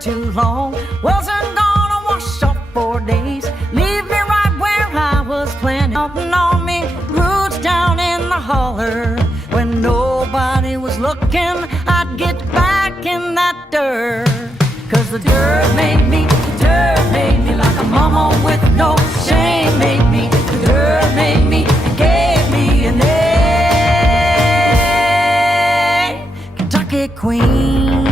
Too long, wasn't gonna wash off for days. Leave me right where I was planning. Something on me, roots down in the holler. When nobody was looking, I'd get back in that dirt. Cause the dirt made me like a mama with no shame. Made me, the dirt made me, gave me a name. Kentucky Queen.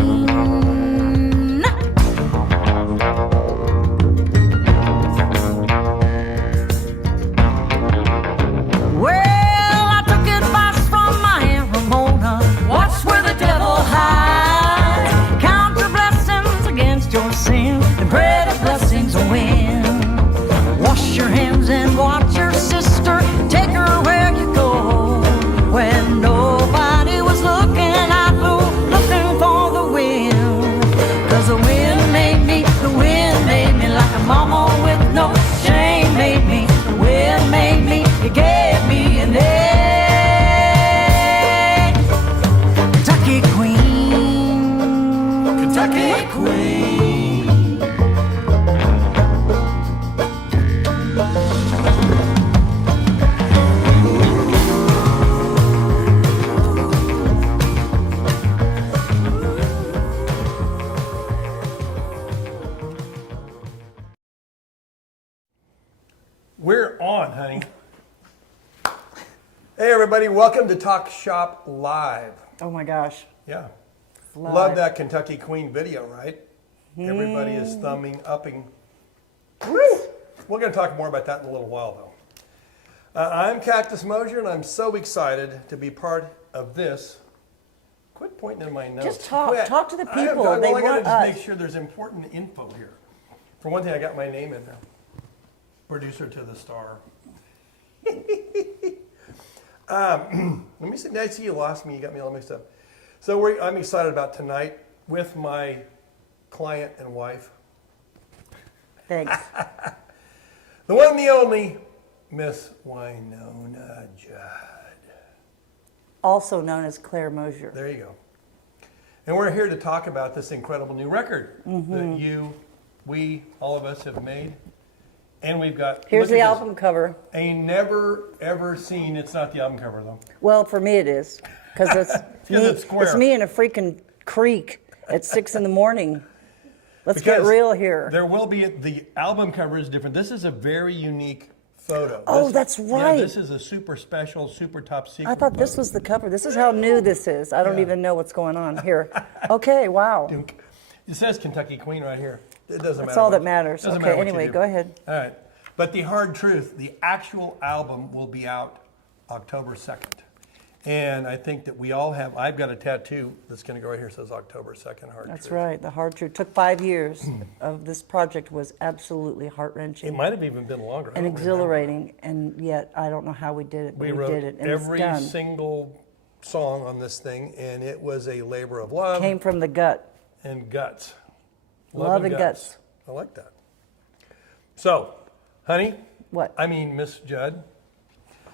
We're on, honey. Hey, everybody. Welcome to Talk Shop Live. Oh, my gosh. Yeah. Live. Love that Kentucky Queen video, right? Everybody is thumbing, upping. Woo! We're going to talk more about that in a little while, though. I'm Cactus Mosier, and I'm so excited to be part of this. Quit pointing in my nose. Just talk. Talk to the people. They I got to want just us. make sure there's important info here. For one thing, I got my name in there. Producer to the star. Let me see. I see you lost me. You got me all mixed up. So I'm excited about tonight with my client and wife. Thanks. The one and the only Miss Wynonna Judd. Also known as Claire Mosier. There you go. And we're here to talk about this incredible new record that we, all of us have made. And we've got... Here's the album cover. A never, ever seen... It's not the album cover, though. Well, for me it is. Because it's me in a freaking creek at 6 in the morning. Let's get real here. There will be... The album cover is different. This is a very unique photo. Oh, that's right. Yeah, this is a super special, super top secret I thought this was the cover. This is how new this is. I don't even know what's going on here. Okay, wow. It says Kentucky Queen right here. It doesn't matter. That's all that matters. Okay, anyway, go ahead. All right. But the hard truth, the actual album will be out October 2nd. And I think that we all have, I've got a tattoo that's going to go right here, says October 2nd, hard truth. That's right, the hard truth. Took 5 years of this project, was absolutely heart-wrenching. It might have even been longer. And exhilarating, and yet I don't know how we did it, but we did it, and every it's done. single song on this thing, and it was a labor of love. Came from the gut. And guts. Love and guts. I like that. So, honey. What? I mean, Miss Judd.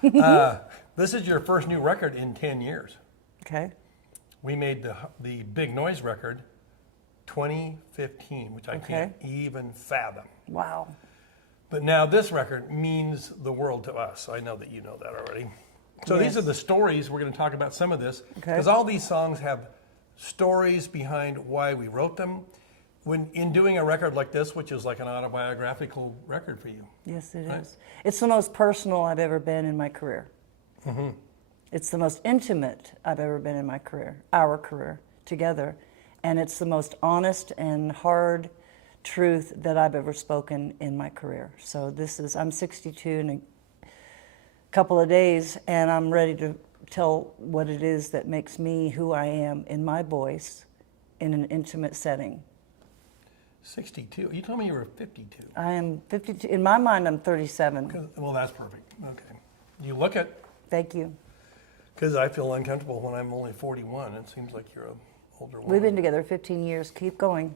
This is your first new record in 10 years. Okay. We made the Big Noise record 2015, which I can't even fathom. Wow. But now this record means the world to us. I know that you know that already. So these are the stories. We're going to talk about some of this. Because all these songs have stories behind why we wrote them. When in doing a record like this, which is like an autobiographical record for you. Yes, it is. It's the most personal I've ever been in my career. It's the most intimate I've ever been in my career, our career together. And it's the most honest and hard truth that I've ever spoken in my career. So this is, I'm 62 in a couple of days, and I'm ready to tell what it is that makes me who I am in my voice in an intimate setting. 62. You told me you were 52. I am 52. In my mind, I'm 37. Well, that's perfect. Okay. You look it. Thank you. Because I feel uncomfortable when I'm only 41. It seems like you're an older woman. We've been together 15 years. Keep going.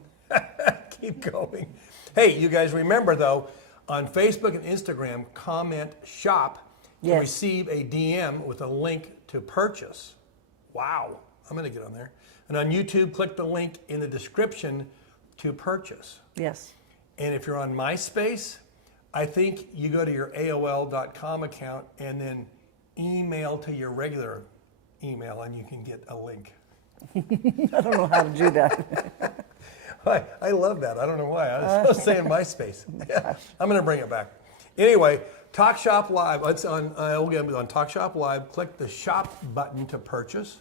Keep going. Hey, you guys remember, though, on Facebook and Instagram, comment shop to receive a DM with a link to purchase. Wow. I'm going to get on there. And on YouTube, click the link in the description to purchase. Yes. And if you're on MySpace, I think you go to your AOL.com account and then email to your regular email and you can get a link. I don't know how to do that. I love that. I don't know why. I was saying MySpace. Yeah, I'm going to bring it back. Anyway, Talk Shop Live. It's on. On Talk Shop Live. Click the shop button to purchase,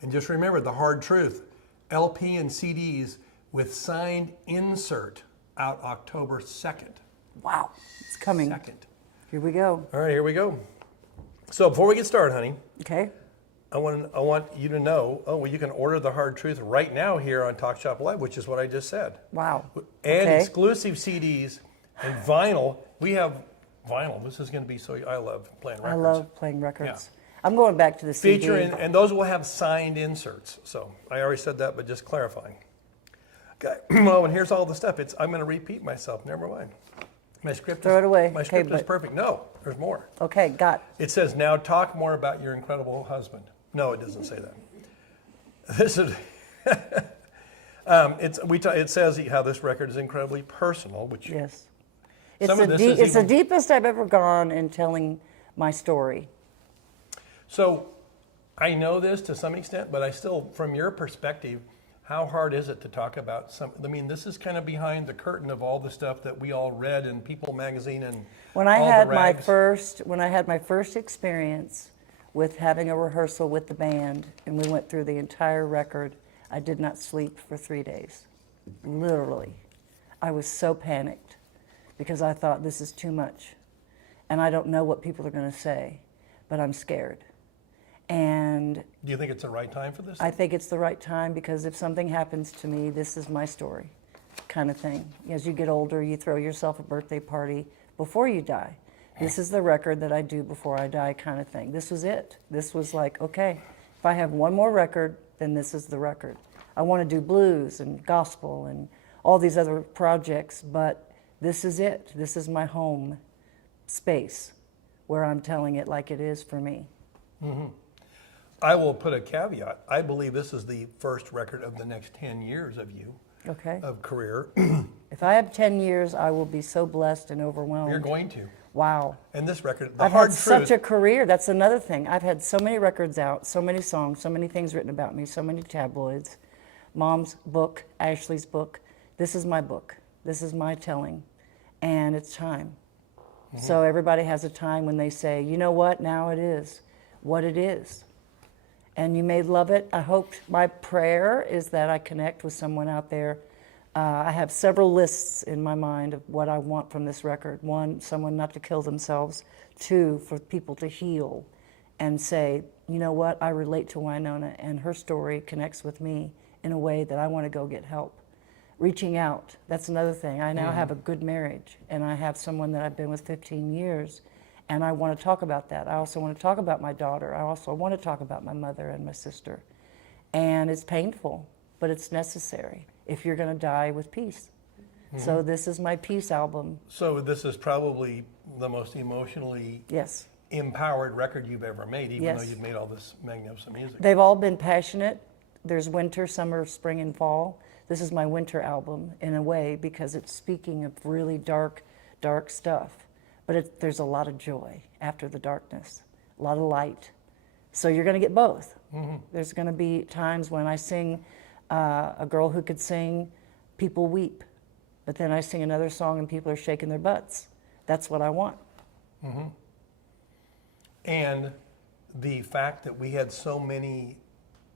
and just remember the hard truth: LP and CDs with signed insert out October 2nd. Wow, it's coming. 2nd. Here we go. All right, here we go. So before we get started, honey. Okay. I want you to know, you can order The Hard Truth right now here on Talk Shop Live, which is what I just said. Wow. And exclusive CDs and vinyl. We have vinyl. This is going to be so, I love playing records. I love playing records. Yeah. I'm going back to the CD. Featuring, and those will have signed inserts. So I already said that, but just clarifying. Okay. Well, and here's all the stuff. I'm going to repeat myself. Never mind. My script Throw it away. My script is perfect. No, there's more. Okay, got. It says, now talk more about your incredible husband. No, it doesn't say that. This is, it says how this record is incredibly personal, which yes, it's the deepest I've ever gone in telling my story. So, I know this to some extent, but I still, from your perspective, how hard is it to talk about some? I mean, this is kind of behind the curtain of all the stuff that we all read in People magazine and when I had my first experience with having a rehearsal with the band, and we went through the entire record, I did not sleep for 3 days. Literally. I was so panicked because I thought this is too much. And I don't know what people are going to say, but I'm scared. And do you think it's the right time for this? I think it's the right time because if something happens to me, this is my story kind of thing. As you get older, you throw yourself a birthday party before you die. This is the record that I do before I die kind of thing. This was it. This was like, okay, if I have one more record, then this is the record. I want to do blues and gospel and all these other projects, but this is it. This is my home space where I'm telling it like it is for me. Mm-hmm. I will put a caveat. I believe this is the first record of the next 10 years of you. Okay. Of career. If I have 10 years, I will be so blessed and overwhelmed. You're going to. Wow. And this record, I've had such a career. That's another thing. I've had so many records out, so many songs, so many things written about me, so many tabloids. Mom's book, Ashley's book. This is my book. This is my telling. And it's time. Mm-hmm. So everybody has a time when they say, you know what, now it is what it is. And you may love it. I hope, my prayer is that I connect with someone out there. I have several lists in my mind of what I want from this record. One, someone not to kill themselves. Two, for people to heal and say, you know what, I relate to Wynonna and her story connects with me in a way that I want to go get help. Reaching out, that's another thing. I now have a good marriage and I have someone that I've been with 15 years and I want to talk about that. I also want to talk about my daughter. I also want to talk about my mother and my sister. And it's painful, but it's necessary if you're going to die with peace. Mm-hmm. So this is my peace album. So this is probably the most emotionally empowered record you've ever made, even though you've made all this magnificent music. They've all been passionate. There's winter, summer, spring, and fall. This is my winter album in a way because it's speaking of really dark, dark stuff. But there's a lot of joy after the darkness, a lot of light. So you're going to get both. Mm-hmm. There's going to be times when I sing A Girl Who Could Sing, people weep. But then I sing another song and people are shaking their butts. That's what I want. Mm-hmm. And the fact that we had so many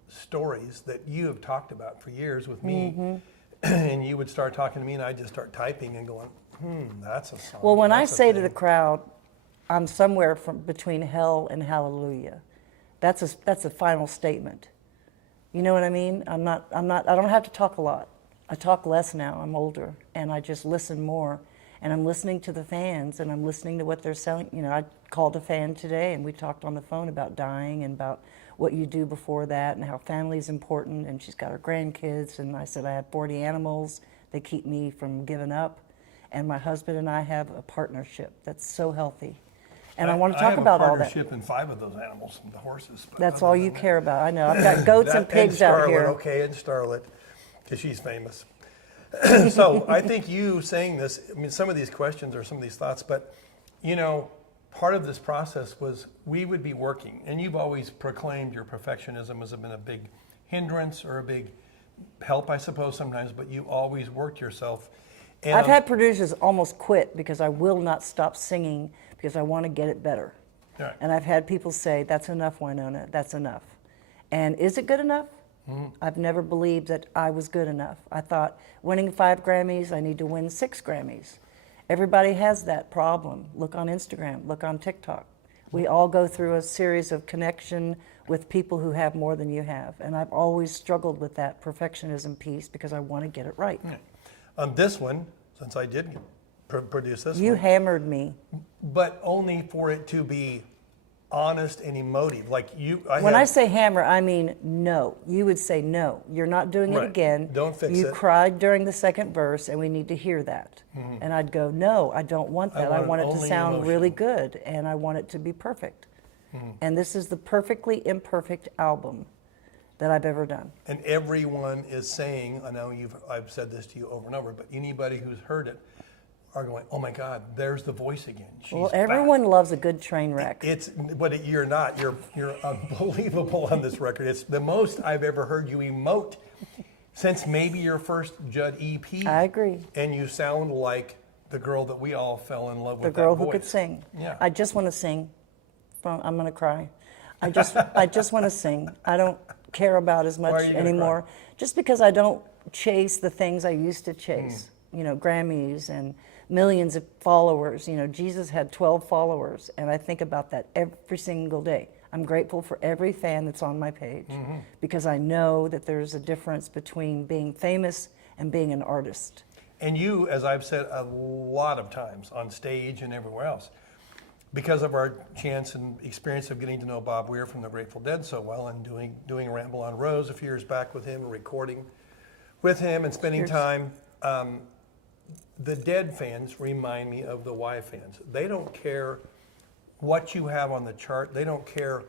stories that you have talked about for years with me, and you would start talking to me and I'd just start typing and going, that's a song. Well, when I say to the crowd, I'm somewhere from between hell and hallelujah. That's a final statement. You know what I mean? I don't have to talk a lot. I talk less now. I'm older and I just listen more. And I'm listening to the fans, and I'm listening to what they're selling. You know, I called a fan today, and we talked on the phone about dying and about what you do before that and how family is important. And she's got her grandkids, and I said I have 40 animals. They keep me from giving up. And my husband and I have a partnership that's so healthy. And I want to talk about all that. I have a partnership in 5 of those animals, the horses. But that's all you care about. I know. I've got goats and pigs out here. Okay, and Starlet, because she's famous. So I think you saying this, I mean, some of these questions or some of these thoughts, but, you know, part of this process was we would be working, and you've always proclaimed your perfectionism has been a big hindrance or a big help, I suppose, sometimes, but you always worked yourself. And I've had producers almost quit because I will not stop singing because I want to get it better. Right. And I've had people say, that's enough, Wynonna, that's enough. And is it good enough? I've never believed that I was good enough. I thought, winning 5 Grammys, I need to win 6 Grammys. Everybody has that problem. Look on Instagram, look on TikTok. We all go through a series of connection with people who have more than you have. And I've always struggled with that perfectionism piece because I want to get it right. Yeah. On this one, since I did produce this You one, hammered me. but only for it to be honest and emotive. Like you, When I say hammer, I mean no. You would say no. You're not doing it Right. again. Don't fix you it. cried during the second verse, and we need to hear that. And I'd go, no, I don't want that. I want it to only sound emotional. really good, and I want it to be perfect. And this is the perfectly imperfect album that I've ever done. And everyone is saying, I know I've said this to you over and over, but anybody who's heard it are going, oh my God, there's the voice again. She's Well, everyone loves a good train wreck. But you're not. You're unbelievable on this record. It's the most I've ever heard you emote since maybe your first Judd EP. I agree. And you sound like the girl that we all fell in love with. The girl that who could voice. sing. Yeah. I just want to sing. I'm going to cry. I just want to sing. I don't care about as Why much are you gonna anymore. cry? Just because I don't chase the things I used to chase. You know, Grammys and millions of followers. You know, Jesus had 12 followers, and I think about that every single day. I'm grateful for every fan that's on my page because I know that there's a difference between being famous and being an artist. And you, as I've said a lot of times on stage and everywhere else, because of our chance and experience of getting to know Bob Weir from the Grateful Dead so well and doing Ramble on Rose a few years back with him and recording with him and spending time, the Dead fans remind me of the Y fans. They don't care what you have on the chart. They don't care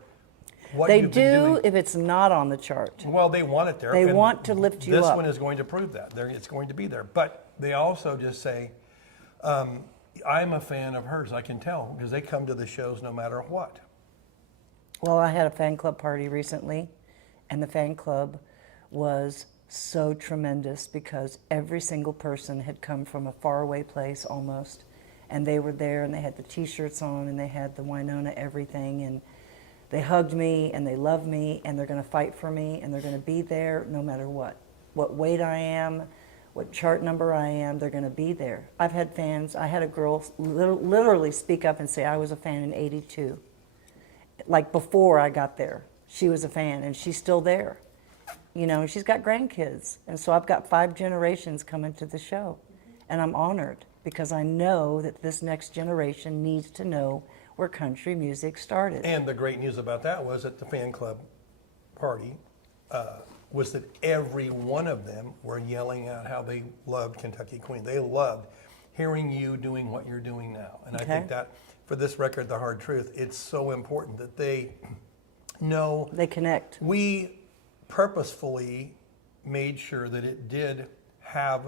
what They you've been doing. do if it's not on the chart. Well, they want it there. They and want to lift you this up. one is going to prove that. It's going to be there. But they also just say, I'm a fan of hers. I can tell because they come to the shows no matter what. Well, I had a fan club party recently, and the fan club was so tremendous because every single person had come from a faraway place almost, and they were there, and they had the T-shirts on, and they had the Wynonna everything, and they hugged me, and they love me, and they're going to fight for me, and they're going to be there no matter what weight I am, what chart number I am, they're going to be there. I've had fans. I had a girl literally speak up and say I was a fan in '82. Like before I got there, she was a fan, and she's still there. You know, and she's got grandkids. And so I've got 5 generations coming to the show. And I'm honored because I know that this next generation needs to know where country music started. And the great news about that was at the fan club party was that every one of them were yelling out how they loved Kentucky Queen. They loved hearing you doing what you're doing now. And I think that for this record, The Hard Truth, it's so important that they know. They connect. We purposefully made sure that it did have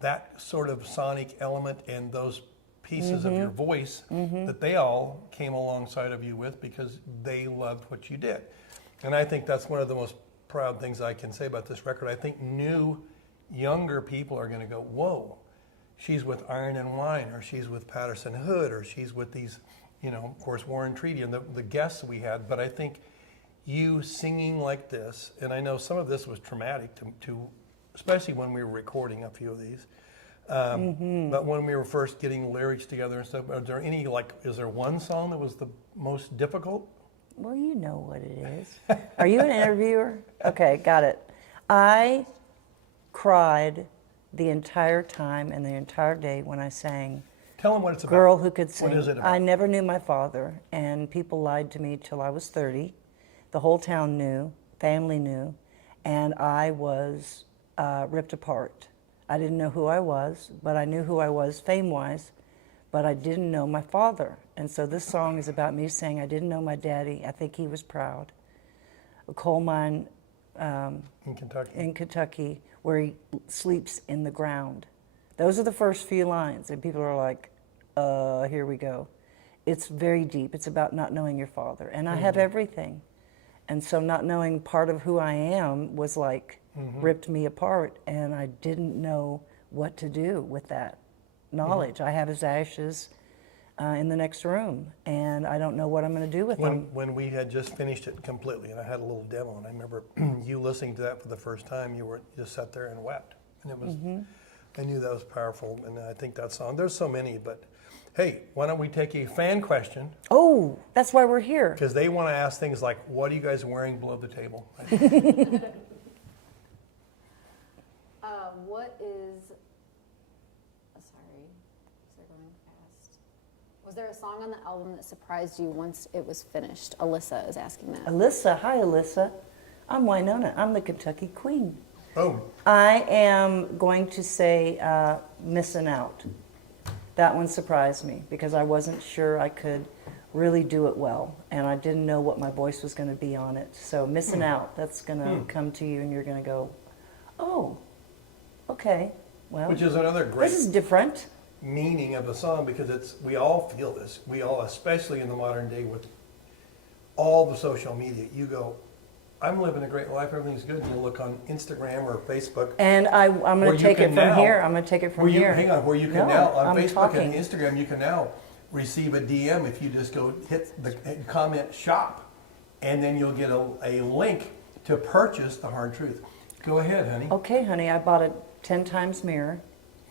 that sort of sonic element and those pieces of your voice that they all came alongside of you with because they loved what you did. And I think that's one of the most proud things I can say about this record. I think new, younger people are going to go, whoa, she's with Iron and Wine, or she's with Patterson Hood, or she's with these, you know, of course, Warren Treaty and the guests we had. But I think you singing like this, and I know some of this was traumatic to especially when we were recording a few of these, but when we were first getting lyrics together and stuff, are there any, like, is there one song that was the most difficult? Well, you know what it is. Are you an interviewer? Okay, got it. I cried the entire time and the entire day when I sang Tell them what it's about. Girl Who Could Sing. What is it about? I never knew my father, and people lied to me till I was 30. The whole town knew, family knew, and I was ripped apart. I didn't know who I was, but I knew who I was fame-wise, but I didn't know my father. And so this song is about me saying I didn't know my daddy. I think he was proud. A coal mine in Kentucky where he sleeps in the ground. Those are the first few lines, and people are like, here we go. It's very deep. It's about not knowing your father. And I have everything. And so not knowing part of who I am was like, ripped me apart, and I didn't know what to do with that knowledge. I have his ashes in the next room, and I don't know what I'm going to do with them. When we had just finished it completely, and I had a little demo, and I remember you listening to that for the first time, you were just sat there and wept. And it was, I knew that was powerful, and I think that song, there's so many, but hey, why don't we take a fan question? Oh, that's why we're here. Because they want to ask things like, what are you guys wearing below the table? What is, sorry, is it going fast? Was there a song on the album that surprised you once it was finished? Alyssa is asking that. Alyssa, hi Alyssa. I'm Wynonna. I'm the Kentucky Queen. Oh. I am going to say Missing Out. That one surprised me because I wasn't sure I could really do it well, and I didn't know what my voice was going to be on it. So Missing Out, that's going to come to you, and you're going to go, oh, okay, well, Which is another great this is different. meaning of the song, because we all feel this. We all, especially in the modern day with all the social media, you go, I'm living a great life, everything's good. And you look on Instagram or Facebook. And I'm going to take it from here. I'm going to take it from here. Hang on, where you can No, now, on I'm Facebook talking. and Instagram, you can now receive a DM if you just go hit the comment shop, and then you'll get a link to purchase The Hard Truth. Go ahead, honey. Okay, honey, I bought a 10 times mirror.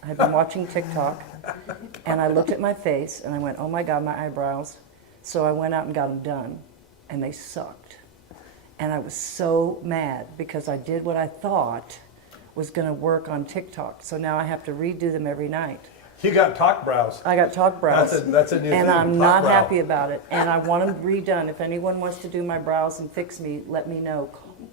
I've been watching TikTok, and I looked at my face, and I went, oh my God, my eyebrows. So I went out and got them done, and they sucked. And I was so mad because I did what I thought was going to work on TikTok. So now I have to redo them every night. You got talk brows. I got talk brows. That's a new thing. And I'm talk not brow. happy about it. And I want them redone. If anyone wants to do my brows and fix me, let me know. Call me.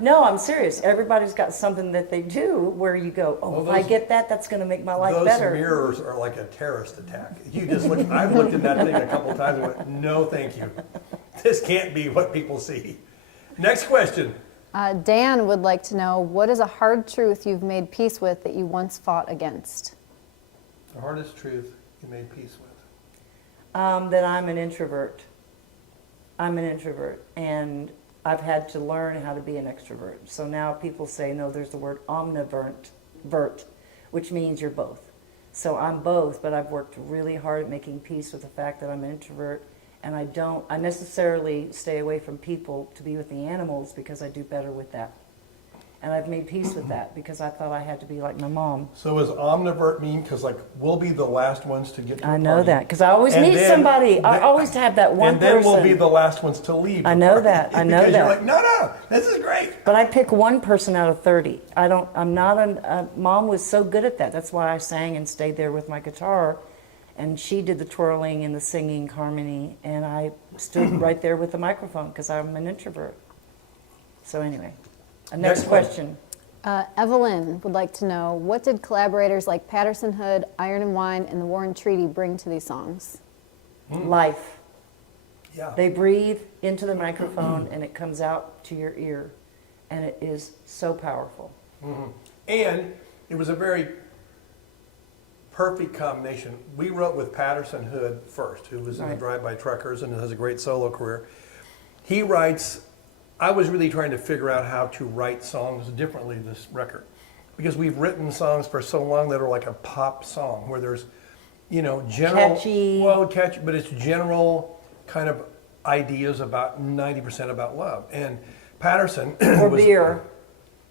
No, I'm serious. Everybody's got something that they do where you go, oh, Well, if I get that, that's going to make my life Those better. mirrors are like a terrorist attack. You just look. I've looked at that thing a couple of times and went, no, thank you. This can't be what people see. Next question. Dan would like to know, what is a hard truth you've made peace with that you once fought against? The hardest truth you made peace with. That I'm an introvert. I'm an introvert, and I've had to learn how to be an extrovert. So now people say, no, there's the word omnivert, which means you're both. So I'm both, but I've worked really hard at making peace with the fact that I'm an introvert, and I necessarily stay away from people to be with the animals because I do better with that. And I've made peace with that because I thought I had to be like my mom. So does omnivert mean, because like we'll be the last ones to get to the I know party, that because I always and meet then- somebody. I always have that one and then person. we'll be the last ones to leave. I the know party, that. I know because that. You're like, no, this is great. But I pick one person out of 30. I'm not Mom was so good at that. That's why I sang and stayed there with my guitar. And she did the twirling and the singing harmony. And I stood right there with the microphone because I'm an introvert. So anyway, next Next one. question. Evelyn would like to know, what did collaborators like Patterson Hood, Iron and Wine, and the Warren Treaty bring to these songs? Life. Yeah. They breathe into the microphone and it comes out to your ear. And it is so powerful. And it was a very perfect combination. We wrote with Patterson Hood first, who was in the Right. Drive-By Truckers and has a great solo career. He writes, I was really trying to figure out how to write songs differently this record. Because we've written songs for so long that are like a pop song, where there's, general... Catchy. Well, catchy, but it's general kind of ideas about 90% about love. And Patterson... Or beer.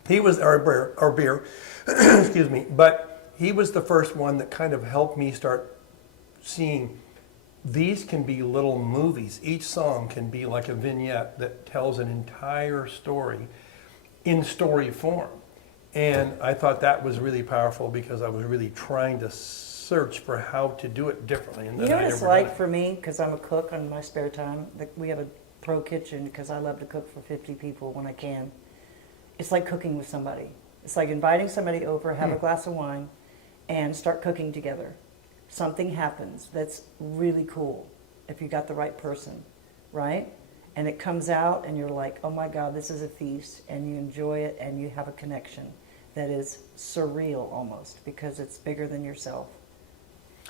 He was, or beer, excuse me, but he was the first one that kind of helped me start seeing these can be little movies. Each song can be like a vignette that tells an entire story in story form. And I thought that was really powerful because I was really trying to search for how to do it differently. And You know what I it's never done like it. for me, because I'm a cook on my spare time. We have a pro kitchen because I love to cook for 50 people when I can. It's like cooking with somebody. It's like inviting somebody over, have a glass of wine, and start cooking together. Something happens that's really cool if you got the right person, right? And it comes out and you're like, oh my God, this is a feast, and you enjoy it and you have a connection that is surreal almost because it's bigger than yourself.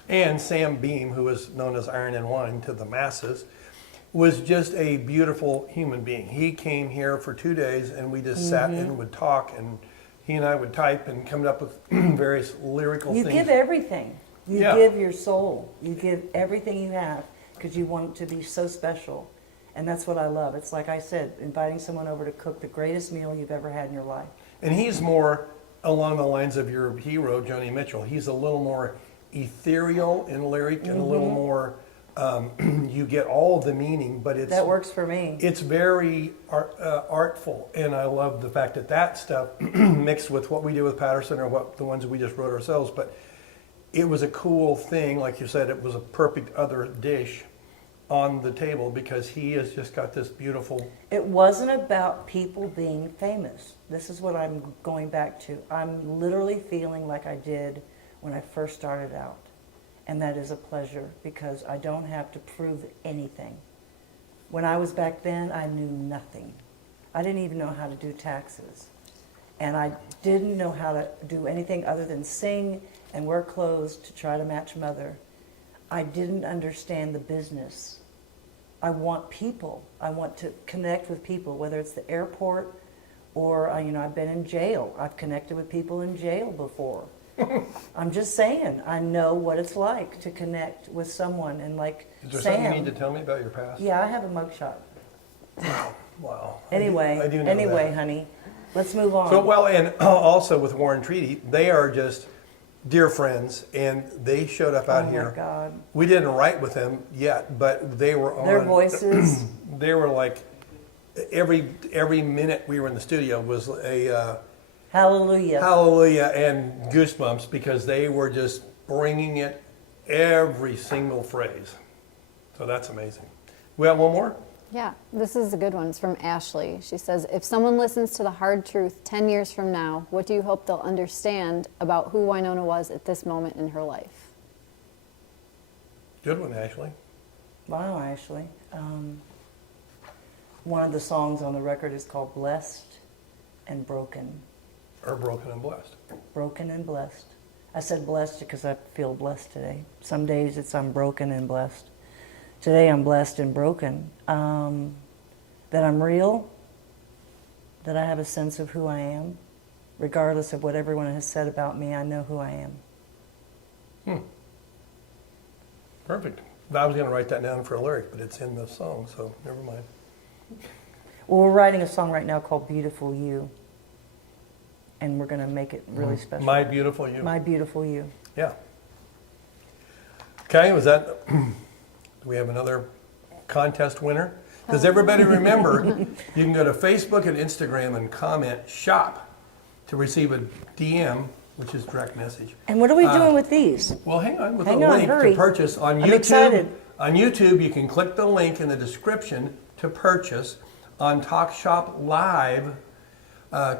And Sam Beam, who was known as Iron and Wine to the masses, was just a beautiful human being. He came here for 2 days and we just sat and would talk, and he and I would type and come up with various lyrical You things. give everything. You Yeah. give your soul. You give everything you have because you want it to be so special. And that's what I love. It's like I said, inviting someone over to cook the greatest meal you've ever had in your life. And he's more along the lines of your hero, Joni Mitchell. He's a little more ethereal in lyric and a little more, you get all the meaning, but it's That works for me. it's very artful. And I love the fact that that stuff mixed with what we do with Patterson or what the ones we just wrote ourselves. But it was a cool thing. Like you said, it was a perfect other dish on the table because he has just got this beautiful. It wasn't about people being famous. This is what I'm going back to. I'm literally feeling like I did when I first started out. And that is a pleasure because I don't have to prove anything. When I was back then, I knew nothing. I didn't even know how to do taxes. And I didn't know how to do anything other than sing and wear clothes to try to match Mother. I didn't understand the business. I want people. I want to connect with people, whether it's the airport or, I've been in jail. I've connected with people in jail before. I'm just saying, I know what it's like to connect with someone and like Is there Sam. something you need to tell me about your past? Yeah, I have a mugshot. Wow. Anyway, I do know that. honey, let's move on. So, well, and also with Warren Treaty, they are just dear friends, and they showed up out here. Oh my God. We didn't write with them yet, but they were on. Their voices. They were like, every minute we were in the studio was a Hallelujah. hallelujah and goosebumps because they were just bringing it every single phrase. So that's amazing. We have one more? Yeah, this is a good one. It's from Ashley. She says, if someone listens to the hard truth 10 years from now, what do you hope they'll understand about who Wynonna was at this moment in her life? Good one, Ashley. Wow, Ashley. One of the songs on the record is called Blessed and Broken. Or broken and blessed. Broken and blessed. I said blessed because I feel blessed today. Some days it's I'm broken and blessed. Today I'm blessed and broken. That I'm real, that I have a sense of who I am. Regardless of what everyone has said about me, I know who I am. Perfect. I was going to write that down for a lyric, but it's in the song, so never mind. Well, we're writing a song right now called Beautiful You. And we're going to make it really special. My Beautiful You. My Beautiful You. Yeah. Okay, was that, do we have another contest winner? Does everybody remember, you can go to Facebook and Instagram and comment shop to receive a DM, which is direct message. And what are we doing with these? Well, hang on, with Hang a on, link hurry. to purchase on I'm YouTube. excited. On YouTube, you can click the link in the description to purchase. On Talk Shop Live,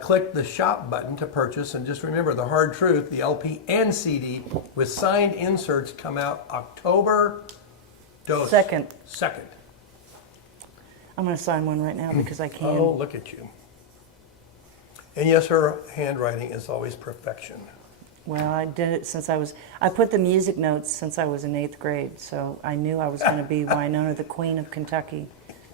click the shop button to purchase. And just remember, The Hard Truth, the LP and CD with signed inserts come out October 2nd. 2nd. I'm going to sign one right now because I can. Oh, look at you. And yes, her handwriting is always perfection. Well, I did it since I put the music notes since I was in 8th grade, so I knew I was going to be Wynonna, the Queen of Kentucky.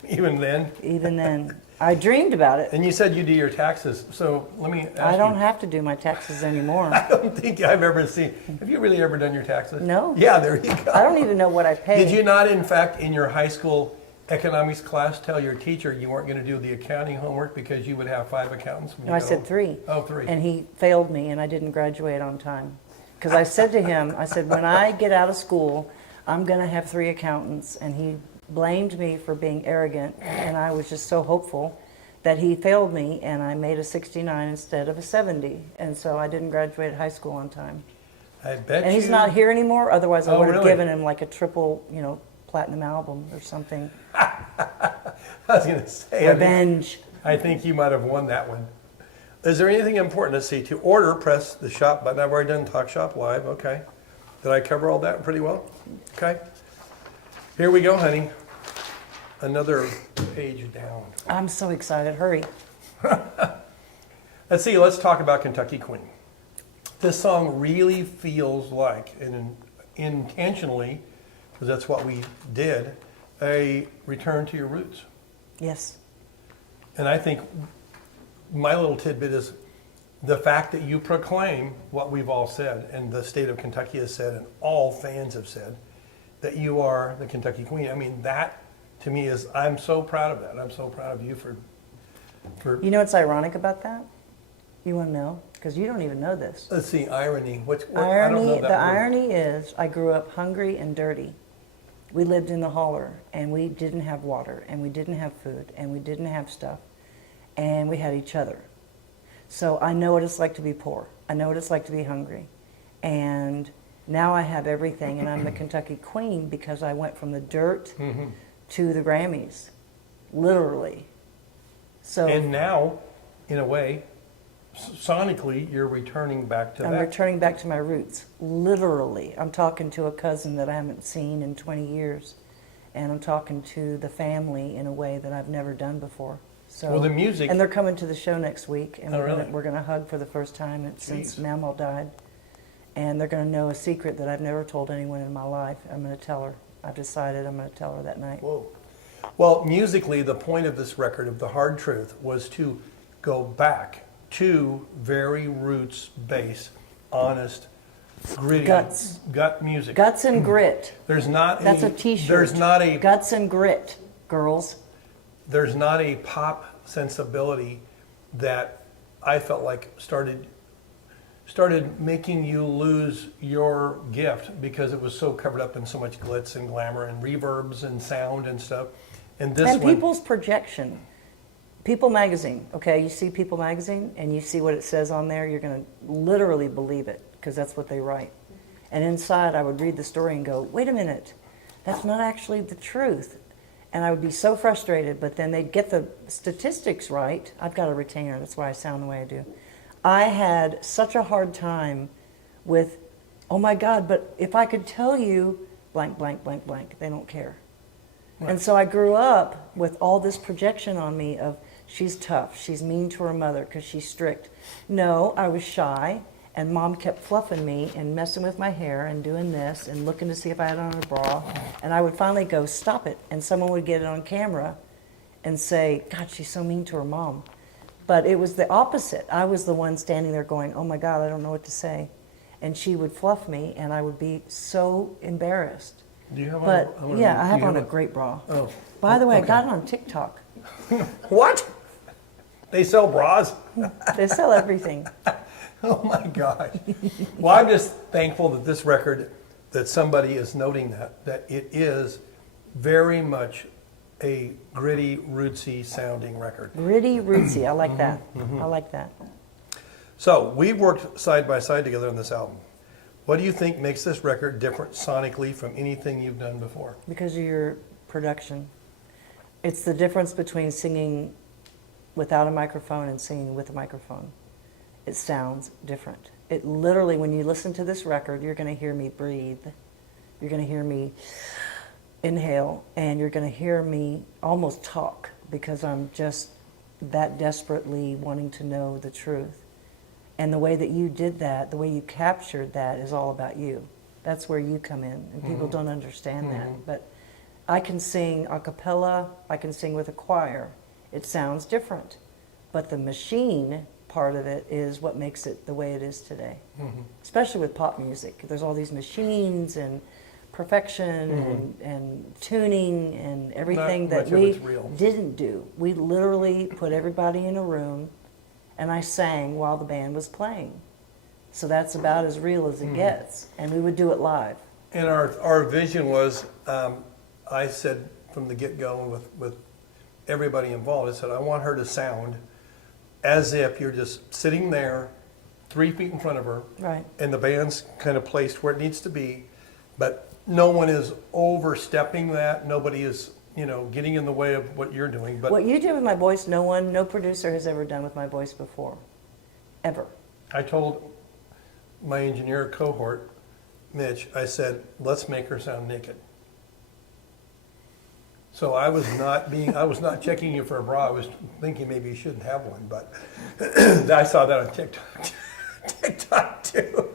Even then? Even then. I dreamed about it. And you said you do your taxes, so let me ask I don't you. have to do my taxes anymore. I don't think I've ever seen. Have you really ever done your taxes? No. Yeah, there you go. I don't even know what I pay. Did you not, in fact, in your high school economics class, tell your teacher you weren't going to do the accounting homework because you would have 5 accountants? When No, you I got said home? 3. Oh, 3. And he failed me, and I didn't graduate on time. Because I said to him, I said, when I get out of school, I'm going to have 3 accountants. And he blamed me for being arrogant, and I was just so hopeful that he failed me and I made a 69 instead of a 70. And so I didn't graduate high school on time. I bet And he's not here anymore. Otherwise, I Oh, would have really? given him like a triple, platinum album or something. I was going to say, Revenge. I think you might have won that one. Is there anything important? Let's see. To order, press the shop button. I've already done Talk Shop Live. Okay. Did I cover all that pretty well? Okay. Here we go, honey. Another page down. I'm so excited. Hurry. Let's see. Let's talk about Kentucky Queen. This song really feels like, and intentionally, because that's what we did, a return to your roots. Yes. And I think my little tidbit is the fact that you proclaim what we've all said, and the state of Kentucky has said, and all fans have said, that you are the Kentucky Queen. I mean, that to me is, I'm so proud of that. I'm so proud of you for You know what's ironic about that? You want to know? Because you don't even know this. let's see, irony. I don't know Irony. that The word. irony is, I grew up hungry and dirty. We lived in the holler, and we didn't have water, and we didn't have food, and we didn't have stuff, and we had each other. So I know what it's like to be poor. I know what it's like to be hungry, and now I have everything, and I'm the Kentucky Queen because I went from the dirt to the Grammys, literally. So And now, in a way, sonically, you're returning back to I'm that. returning back to my roots, literally. I'm talking to a cousin that I haven't seen in 20 years, and I'm talking to the family in a way that I've never done before. So, Well, the music- and they're coming to the show next week, and Oh, we're really? we're gonna hug for the first time since Jeez. Mamaw died, and they're gonna know a secret that I've never told anyone in my life. I'm gonna tell her. I've decided I'm gonna tell her that night. Whoa. Well, musically, the point of this record, of The Hard Truth, was to go back to very roots-based, honest, gritty, Guts. gut music. Guts and grit. There's not That's a T-shirt. There's not a Guts and grit, girls. there's not a pop sensibility that I felt like started making you lose your gift because it was so covered up in so much glitz and glamour and reverbs and sound and stuff. And this And one, people's projection. People Magazine, okay? You see People Magazine and you see what it says on there, you're going to literally believe it because that's what they write. And inside, I would read the story and go, wait a minute, that's not actually the truth. And I would be so frustrated, but then they'd get the statistics right. I've got a retainer, that's why I sound the way I do. I had such a hard time with, oh my God, but if I could tell you blank, blank, blank, blank, they don't care. Right. And so I grew up with all this projection on me of she's tough, she's mean to her mother because she's strict. No, I was shy, and Mom kept fluffing me and messing with my hair and doing this and looking to see if I had on a bra. And I would finally go, stop it. And someone would get it on camera and say, God, she's so mean to her mom. But it was the opposite. I was the one standing there going, oh my God, I don't know what to say. And she would fluff me, and I would be so embarrassed. do you have But on? yeah, I have you on a great bra. Oh. By the way, Okay. I got it on TikTok. What? They sell bras? They sell everything. Oh my gosh. Well, I'm just thankful that this record, that somebody is noting that it is very much a gritty, rootsy sounding record. Gritty, rootsy. I like that. I like that. So we've worked side by side together on this album. What do you think makes this record different sonically from anything you've done before? Because of your production. It's the difference between singing without a microphone and singing with a microphone. It sounds different. It literally, when you listen to this record, you're going to hear me breathe. You're going to hear me inhale, and you're going to hear me almost talk because I'm just that desperately wanting to know the truth. And the way that you did that, the way you captured that is all about you. That's where you come in, and people don't understand that. But I can sing a cappella, I can sing with a choir. It sounds different. But the machine part of it is what makes it the way it is today. Especially with pop music. There's all these machines and perfection and tuning and everything that much of we it's real. didn't do. We literally put everybody in a room and I sang while the band was playing. So that's about as real as it gets. And we would do it live. And our vision was, I said from the get-go with everybody involved. I said, I want her to sound as if you're just sitting there 3 feet in front of her, Right. and the band's kind of placed where it needs to be, but no one is overstepping that. Nobody is, getting in the way of what you're doing. But What you did with my voice, no producer has ever done with my voice before. Ever. I told my engineer cohort, Mitch, I said, let's make her sound naked. So I was not checking you for a bra. I was thinking maybe you shouldn't have one, but I saw that on TikTok too.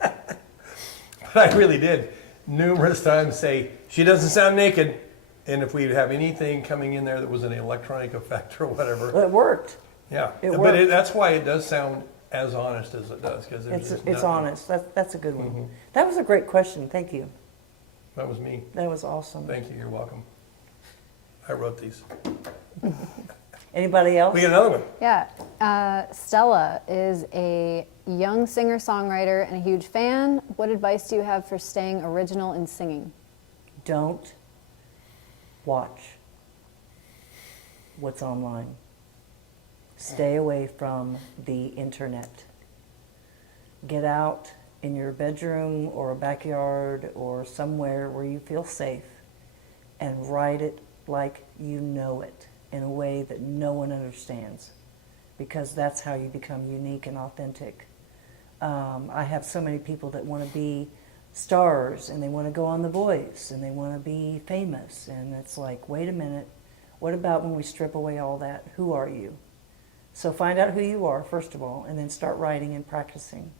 But I really did numerous times say, she doesn't sound naked. And if we have anything coming in there that was an electronic effect or whatever. Well, it worked. Yeah. It But worked. that's why it does sound as honest as it does. Because It's honest. That's a good one. Mm-hmm. That was a great question. Thank you. That was me. That was awesome. Thank you. You're welcome. I wrote these. Anybody else? We got another one. Yeah. Stella is a young singer-songwriter and a huge fan. What advice do you have for staying original in singing? Don't watch what's online. Stay away from the internet. Get out in your bedroom or a backyard or somewhere where you feel safe and write it like you know it in a way that no one understands, because that's how you become unique and authentic. I have so many people that want to be stars and they want to go on The Voice and they want to be famous, and it's like, wait a minute, what about when we strip away all that? Who are you? So find out who you are, first of all, and then start writing and practicing.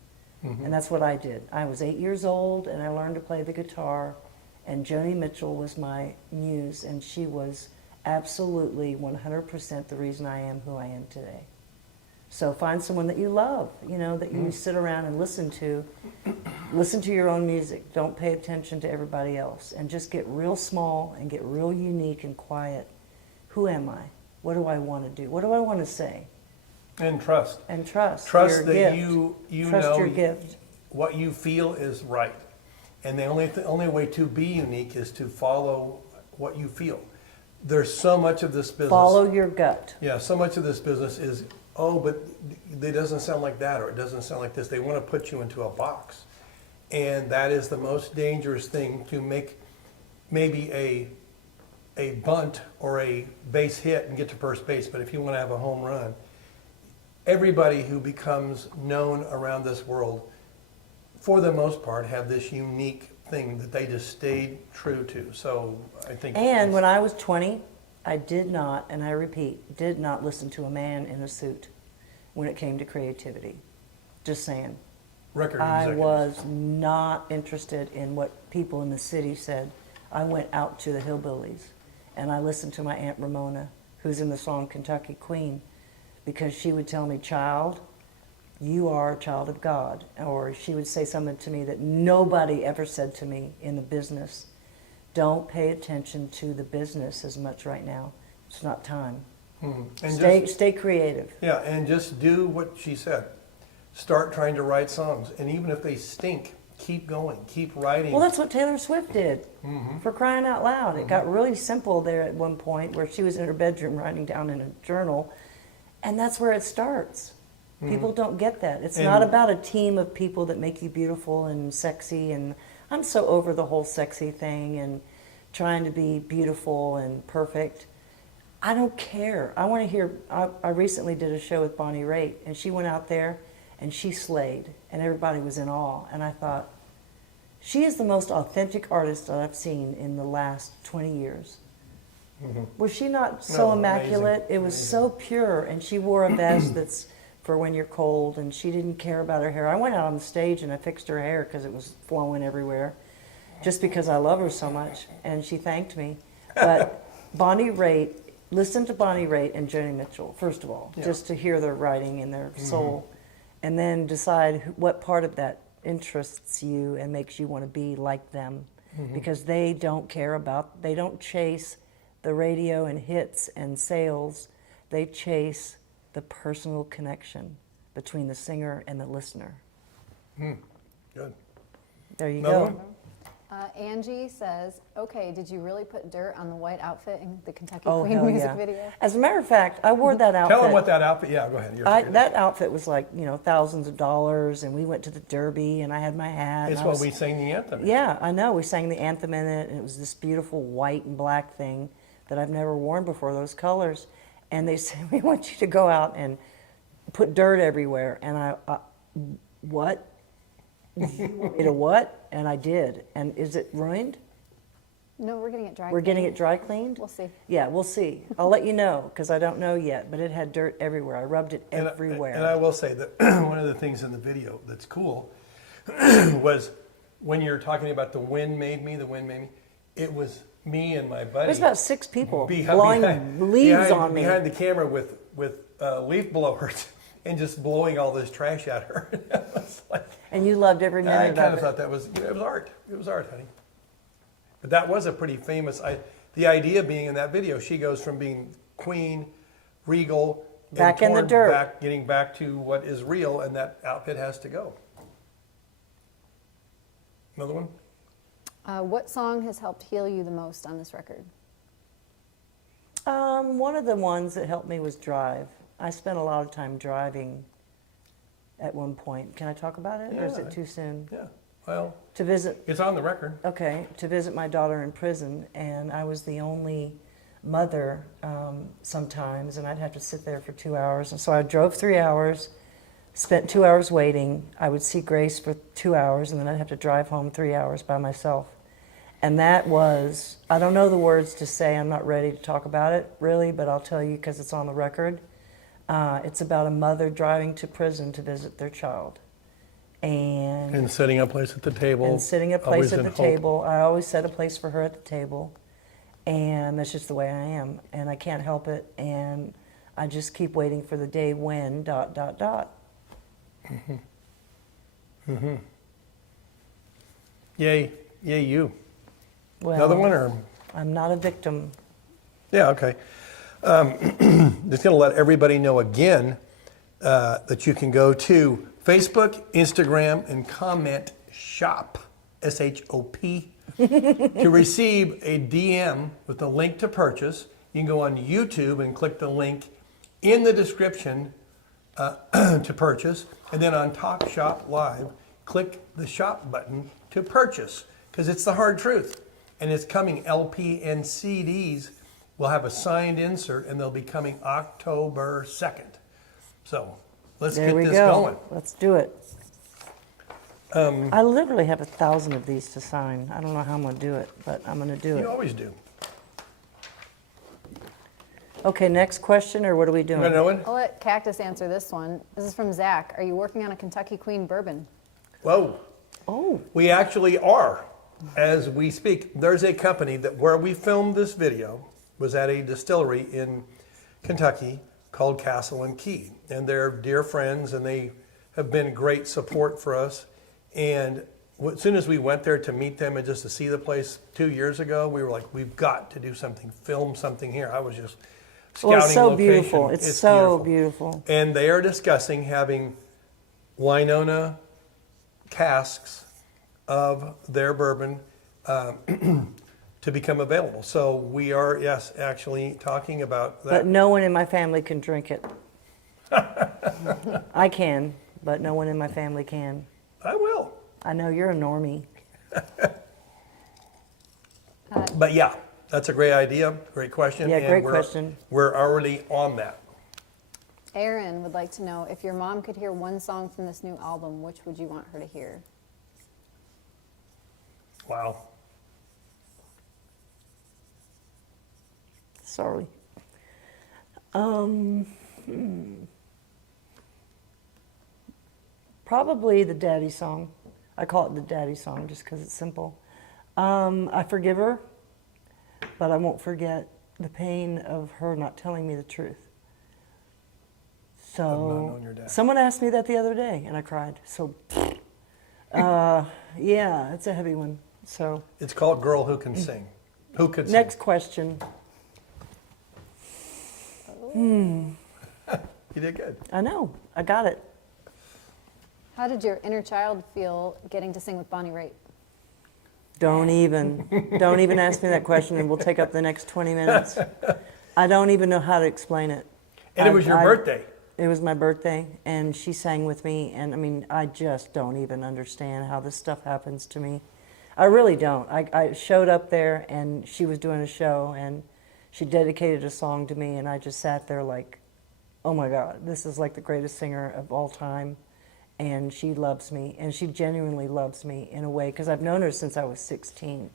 Mm-hmm. And that's what I did. I was 8 years old and I learned to play the guitar, and Joni Mitchell was my muse, and she was absolutely 100% the reason I am who I am today. So find someone that you love, that you sit around and listen to. Listen to your own music. Don't pay attention to everybody else, and just get real small and get real unique and quiet. Who am I? What do I want to do? What do I want to say? And trust. And trust. Trust your that gift. you trust know your gift. what you feel is right. And the only way to be unique is to follow what you feel. There's so much of this business. Follow your gut. Yeah, so much of this business is, but it doesn't sound like that, or it doesn't sound like this. They want to put you into a box. And that is the most dangerous thing, to make maybe a bunt or a base hit and get to first base. But if you want to have a home run, everybody who becomes known around this world, for the most part, have this unique thing that they just stayed true to. So I think. And when I was 20, I did not, and I repeat, did not listen to a man in a suit when it came to creativity. Just saying. Record I executives. was not interested in what people in the city said. I went out to the hillbillies, and I listened to my Aunt Ramona, who's in the song Kentucky Queen, because she would tell me, child, you are a child of God. Or she would say something to me that nobody ever said to me in the business. Don't pay attention to the business as much right now. It's not time. And Stay creative. Yeah, and just do what she said. Start trying to write songs. And even if they stink, keep going. Keep writing. Well, that's what Taylor Swift did, for crying out loud. It got really simple there at one point where she was in her bedroom writing down in a journal, and that's where it starts. People don't get that. It's not about a team of people that make you beautiful and sexy, and I'm so over the whole sexy thing and trying to be beautiful and perfect. I don't care. I want to hear, I recently did a show with Bonnie Raitt, and she went out there and she slayed, and everybody was in awe. And I thought, she is the most authentic artist that I've seen in the last 20 years. Was she not so No, immaculate? amazing, It was amazing. so pure, and she wore a vest that's for when you're cold, and she didn't care about her hair. I went out on the stage and I fixed her hair because it was flowing everywhere, just because I love her so much, and she thanked me. But Bonnie Raitt, listen to Bonnie Raitt and Joni Mitchell, first of all, just to hear their writing and their soul, and then decide what part of that interests you and makes you want to be like them, because they don't care about, they don't chase the radio and hits and sales. They chase the personal connection between the singer and the listener. Good. There you Another go. one? Angie says, okay, did you really put dirt on the white outfit in the Kentucky Oh, Queen hell music yeah. video? As a matter of fact, I wore that outfit. Tell them what that outfit. Yeah, go ahead. That outfit was like, thousands of dollars, and we went to the Derby, and I had my hat. It's what we sang the anthem. Yeah, I know. We sang the anthem in it, and it was this beautiful white and black thing that I've never worn before, those colors. And they said, we want you to go out and put dirt everywhere. And I what? You want me to what? And I did. And is it ruined? No, we're getting it dry. We're getting it dry cleaned? We'll see. Yeah, we'll see. I'll let you know, because I don't know yet, but it had dirt everywhere. I rubbed it everywhere. And I will say that one of the things in the video that's cool was when you're talking about the wind made me, it was me and my buddy. There's about 6 people behind blowing leaves on me. behind the camera with leaf blowers and just blowing all this trash at her. It was like, And you loved every minute I of it. kind of thought that was, it was art. It was art, honey. But that was a pretty famous, the idea being in that video, she goes from being queen, regal, and Back in the torn dirt. getting back to what is real, and that outfit has to go. Another one? What song has helped heal you the most on this record? One of the ones that helped me was Drive. I spent a lot of time driving at one point. Can I talk about it, or is Yeah. it too soon? Yeah, well, To visit, it's on the record. okay, to visit my daughter in prison, and I was the only mother sometimes, and I'd have to sit there for 2 hours. And so I drove 3 hours, spent 2 hours waiting. I would see Grace for 2 hours, and then I'd have to drive home 3 hours by myself. And that was, I don't know the words to say, I'm not ready to talk about it really, but I'll tell you because it's on the record. It's about a mother driving to prison to visit their child. And setting a place at the table. And sitting a always place at in the hope. table. I always set a place for her at the table. And that's just the way I am. And I can't help it. And I just keep waiting for the day when ... Yay, you. Well, Another one, or? I'm not a victim. Yeah, okay. Just going to let everybody know again that you can go to Facebook, Instagram, and comment SHOP, S-H-O-P, to receive a DM with a link to purchase. You can go on YouTube and click the link in the description to purchase. And then on Talk Shop Live, click the shop button to purchase, because it's the hard truth. And it's coming, LP and CDs will have a signed insert, and they'll be coming October 2nd. So let's There get we this go. going. Let's do it. I literally have 1,000 of these to sign. I don't know how I'm going to do it, but I'm going to do You it. always do. Okay, next question, or what are we You doing? want to know it? I'll let Cactus answer this one. This is from Zach. Are you working on a Kentucky Queen bourbon? Whoa. Oh, We actually are, as we speak. There's a company that where we filmed this video was at a distillery in Kentucky called Castle and Key. And they're dear friends, and they have been great support for us. And as soon as we went there to meet them and just to see the place 2 years ago, we were like, we've got to do something, film something here. I was just scouting well, it's so location. beautiful. It's so beautiful. And they are discussing having Wynonna casks of their bourbon to become available. So we are, yes, actually talking about that. But no one in my family can drink it. I can, but no one in my family can. I will. I know you're a normie. But yeah, that's a great idea, great question. Yeah, and great we're- question. We're already on that. Aaron would like to know, if your mom could hear one song from this new album, which would you want her to hear? Wow. Sorry. Probably the daddy song. I call it the daddy song just because it's simple. I forgive her, but I won't forget the pain of her not telling me the truth. Of not So knowing your dad. someone asked me that the other day, and I cried. So, yeah, it's a heavy one. So It's called Girl Who Can Sing. Who could sing? next question. You did good. I know, I got it. How did your inner child feel getting to sing with Bonnie Raitt? Don't even ask me that question, and we'll take up the next 20 minutes. I don't even know how to explain it. And it was your birthday. It was my birthday, and she sang with me, and I mean, I just don't even understand how this stuff happens to me. I really don't. I showed up there, and she was doing a show, and she dedicated a song to me, and I just sat there like, oh my God, this is like the greatest singer of all time. And she loves me, and she genuinely loves me in a way, because I've known her since I was 16.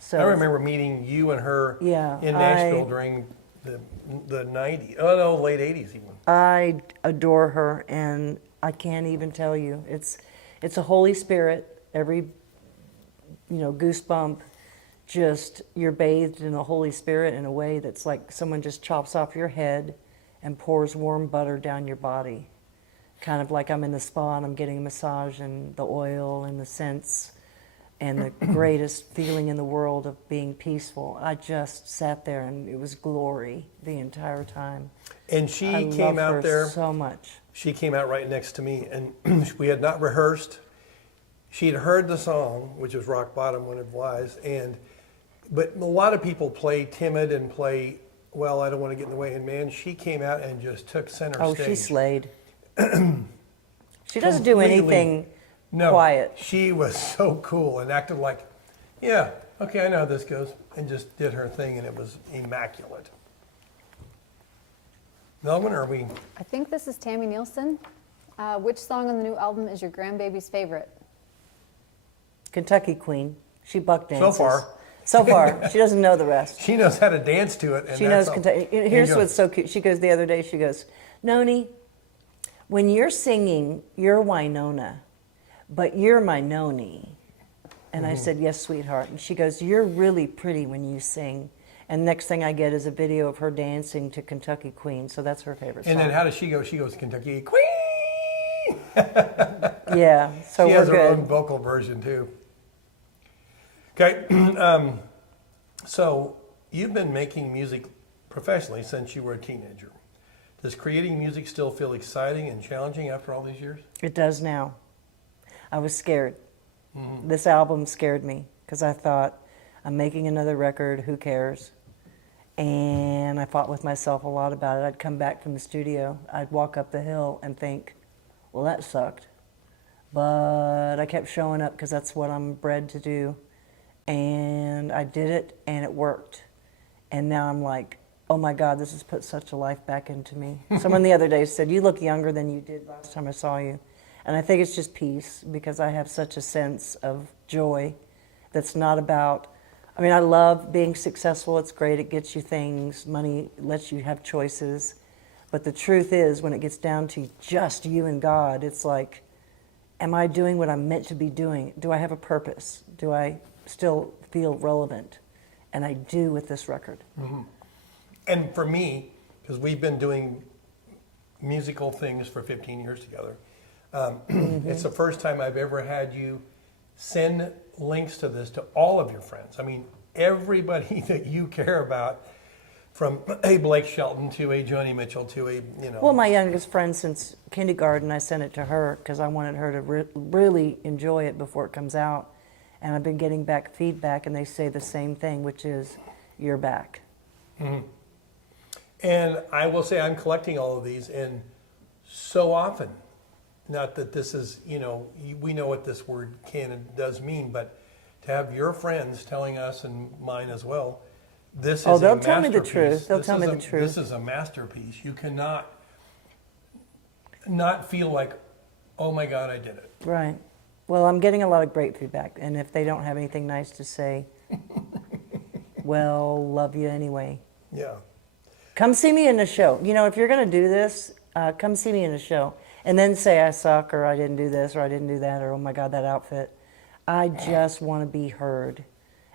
So I remember meeting you and her Yeah, in Nashville during the 90s. Oh, no, late 80s even. I adore her, and I can't even tell you. It's a Holy Spirit. Every goosebump, just you're bathed in the Holy Spirit in a way that's like someone just chops off your head and pours warm butter down your body. Kind of like I'm in the spa and I'm getting a massage and the oil and the scents and the greatest feeling in the world of being peaceful. I just sat there and it was glory the entire time. And she I came love out her there. so much. She came out right next to me, and we had not rehearsed. She'd heard the song, which was Rock Bottom when it was, but a lot of people play timid and play, well, I don't want to get in the way. And man, she came out and just took center stage. Oh, she slayed. She doesn't do anything quiet. She was so cool and acted like, yeah, okay, I know how this goes, and just did her thing, and it was immaculate. Melvin, are we? I think this is Tammy Nielsen. Which song on the new album is your grandbaby's favorite? Kentucky Queen. She buck dances. So far. She doesn't know the rest. She knows how to dance to it. And She knows Kentucky. Here's what's so cute. She goes the other day, she goes, Noni, when you're singing, you're Wynonna, but you're my Noni. And I said, yes, sweetheart. And she goes, you're really pretty when you sing. And next thing I get is a video of her dancing to Kentucky Queen. So that's her favorite song. And then how does she go? She goes, Kentucky Queen. Yeah, so she we're has her good. own vocal version too. Okay, so you've been making music professionally since you were a teenager. Does creating music still feel exciting and challenging after all these years? It does now. I was scared. This album scared me because I thought, I'm making another record, who cares? And I fought with myself a lot about it. I'd come back from the studio, I'd walk up the hill and think, well, that sucked. But I kept showing up because that's what I'm bred to do. And I did it, and it worked. And now I'm like, oh my God, this has put such a life back into me. Someone the other day said, you look younger than you did last time I saw you. And I think it's just peace, because I have such a sense of joy that's not about, I mean, I love being successful. It's great. It gets you things. Money lets you have choices. But the truth is, when it gets down to just you and God, it's like, am I doing what I'm meant to be doing? Do I have a purpose? Do I still feel relevant? And I do with this record. Mm-hmm. And for me, because we've been doing musical things for 15 years together, it's the first time I've ever had you send links to this to all of your friends. I mean, everybody that you care about, from a Blake Shelton to a Joni Mitchell to a, Well, my youngest friend since kindergarten, I sent it to her because I wanted her to really enjoy it before it comes out. And I've been getting back feedback, and they say the same thing, which is, you're back. Mm-hmm. And I will say I'm collecting all of these, and so often, not that this is, we know what this word can and does mean, but to have your friends telling us, and mine as well, this is a masterpiece. They'll tell me the truth. They'll tell me the truth. This is a masterpiece. You cannot not feel like, oh my God, I did it. Right. Well, I'm getting a lot of great feedback, and if they don't have anything nice to say, well, love you anyway. Yeah. Come see me in a show. If you're going to do this, come see me in a show. And then say I suck, or I didn't do this, or I didn't do that, or oh my God, that outfit. I just want to be heard.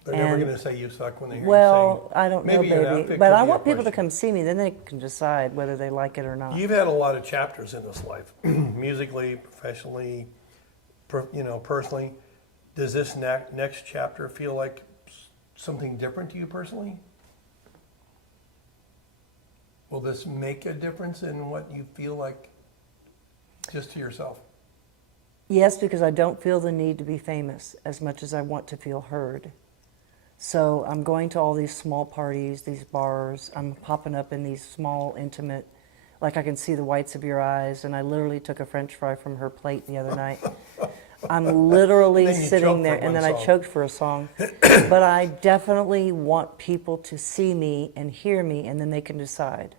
They're never going to say you suck when they hear Well, you sing. I don't know, Maybe an baby. outfit But could I be a want people to question. come see me. Then they can decide whether they like it or not. You've had a lot of chapters in this life, musically, professionally, personally. Does this next chapter feel like something different to you personally? Will this make a difference in what you feel like just to yourself? Yes, because I don't feel the need to be famous as much as I want to feel heard. So I'm going to all these small parties, these bars. I'm popping up in these small, intimate, like I can see the whites of your eyes. And I literally took a French fry from her plate the other night. I'm literally Then you sitting choked there, for and one then I song. choked for a song. But I definitely want people to see me and hear me, and then they can decide.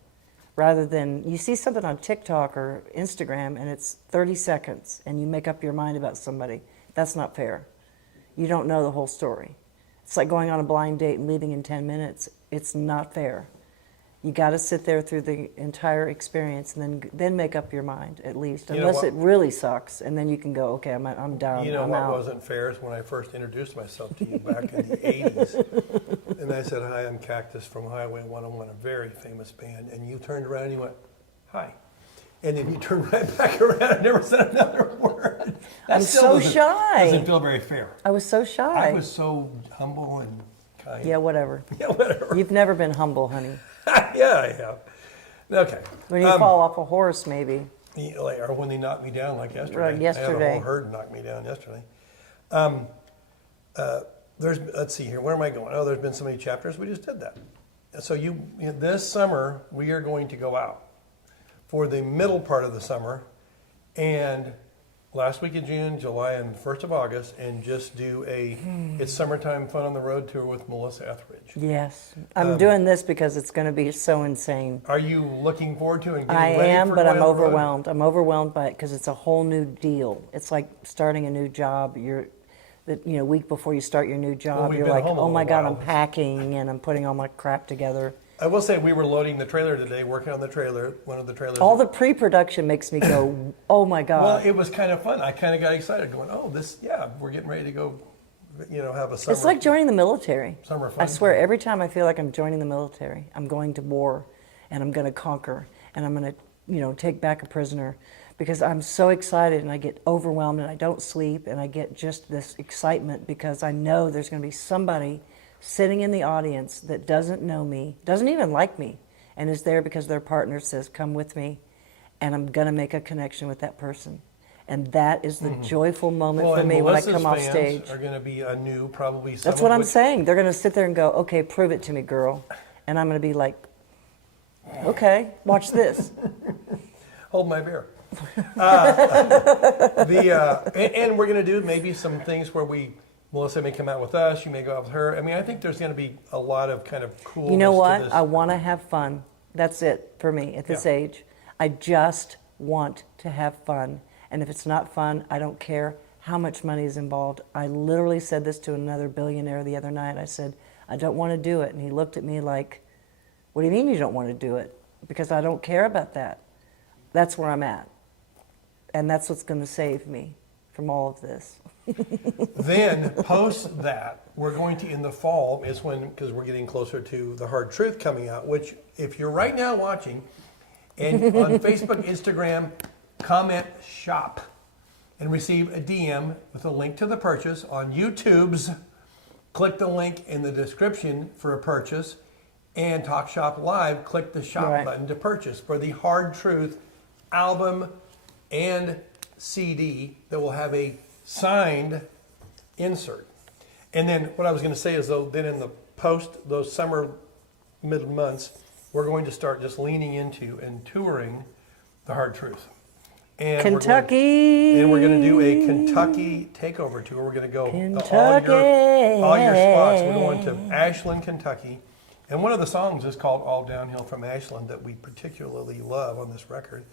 Rather than, you see something on TikTok or Instagram, and it's 30 seconds, and you make up your mind about somebody. That's not fair. You don't know the whole story. It's like going on a blind date and leaving in 10 minutes. It's not fair. You got to sit there through the entire experience and then make up your mind, at least, You know unless what? it really sucks, and then you can go, okay, I'm done. You know I'm what out. wasn't fair is when I first introduced myself to you back in the 80s. And I said, hi, I'm Cactus from Highway 101, a very famous band. And you turned around and you went, hi. And then you turned right back around and never said another word. That I'm still so doesn't- shy. Doesn't feel very fair. I was so shy. I was so humble and kind. Yeah, whatever. Yeah, whatever. You've never been humble, honey. Yeah, I have. Okay. When you fall off a horse, maybe. Or when they knocked me down like yesterday. Right, I had a yesterday. whole herd knock me down yesterday. Let's see here. Where am I going? Oh, there's been so many chapters. We just did that. So this summer, we are going to go out for the middle part of the summer and last week of June, July, and 1st of August, and just do It's Summertime Fun on the Road tour with Melissa Etheridge. Yes. I'm doing this because it's going to be so insane. Are you looking forward to it and getting I ready am, for but going I'm on the road? overwhelmed. I'm overwhelmed by it because it's a whole new deal. It's like starting a new job. A week before you start your new job, we've you're been like, home a oh my little God, while. I'm packing and I'm putting all my crap together. I will say we were loading the trailer today, working on the trailer, one of the trailers. All the pre-production makes me go, oh my God. Well, it was kind of fun. I kind of got excited going, we're getting ready to go, have a summer. It's like joining the military. Summer fun. I swear, every time I feel like I'm joining the military, I'm going to war, and I'm going to conquer, and I'm going to, take back a prisoner, because I'm so excited, and I get overwhelmed, and I don't sleep, and I get just this excitement because I know there's going to be somebody sitting in the audience that doesn't know me, doesn't even like me, and is there because their partner says, come with me, and I'm going to make a connection with that person. And that is the joyful moment for and me when I Melissa's come off fans stage. are going to be a new, probably some That's what of I'm which- saying. They're going to sit there and go, okay, prove it to me, girl. And I'm going to be like, okay, watch this. Hold my beer. And we're going to do maybe some things where Melissa may come out with us, you may go out with her. I mean, I think there's going to be a lot of kind of coolness You know to what? this. I want to have fun. That's it for me at this Yeah. age. I just want to have fun. And if it's not fun, I don't care how much money is involved. I literally said this to another billionaire the other night. I said, I don't want to do it. And he looked at me like, what do you mean you don't want to do it? Because I don't care about that. That's where I'm at. And that's what's going to save me from all of this. Then, post that, we're going to, in the fall, is when, because we're getting closer to the Hard Truth coming out, which, if you're right now watching, and on Facebook, Instagram, comment shop, and receive a DM with a link to the purchase. On YouTube's, click the link in the description for a purchase, and Talk Shop Live, click the shop Right. button to purchase for the Hard Truth album and CD that will have a signed insert. And then what I was going to say is, though, then in the post, those summer mid months, we're going to start just leaning into and touring the Hard Truth. And Kentucky! We're going to do a Kentucky takeover tour. We're going to go Kentucky! all your spots. We're going to Ashland, Kentucky. And one of the songs is called All Downhill from Ashland that we particularly love on this record.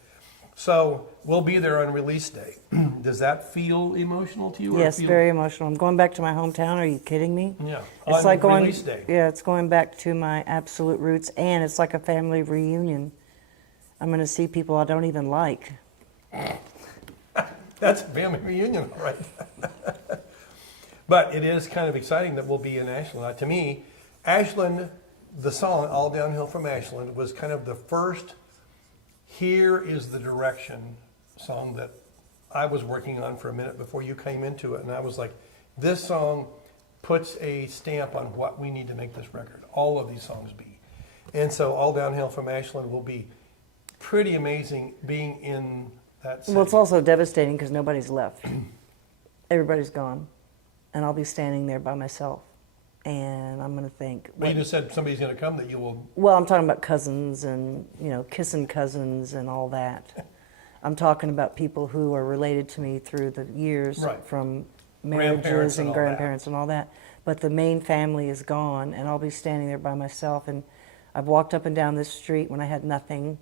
So we'll be there on release day. Does that feel emotional to you? or Yes, feel- very emotional. I'm going back to my hometown. Are you kidding me? Yeah, It's on like going. release day. Yeah, it's going back to my absolute roots, and it's like a family reunion. I'm going to see people I don't even like. That's a family reunion, all right? But it is kind of exciting that we'll be in Ashland. To me, Ashland, the song All Downhill from Ashland, was kind of the first Here is the Direction song that I was working on for a minute before you came into it. And I was like, this song puts a stamp on what we need to make this record. All of these songs be. And so All Downhill from Ashland will be pretty amazing being in that city. Well, it's also devastating because nobody's left. Everybody's gone. And I'll be standing there by myself. And I'm going to think. But you just said somebody's going to come that you will. Well, I'm talking about cousins and, kissing cousins and all that. I'm talking about people who are related to me through the years, Right. from Grandparents marriages and and all grandparents and all that. But the main family is gone, and I'll be standing there by myself. And I've walked up and down this street when I had nothing,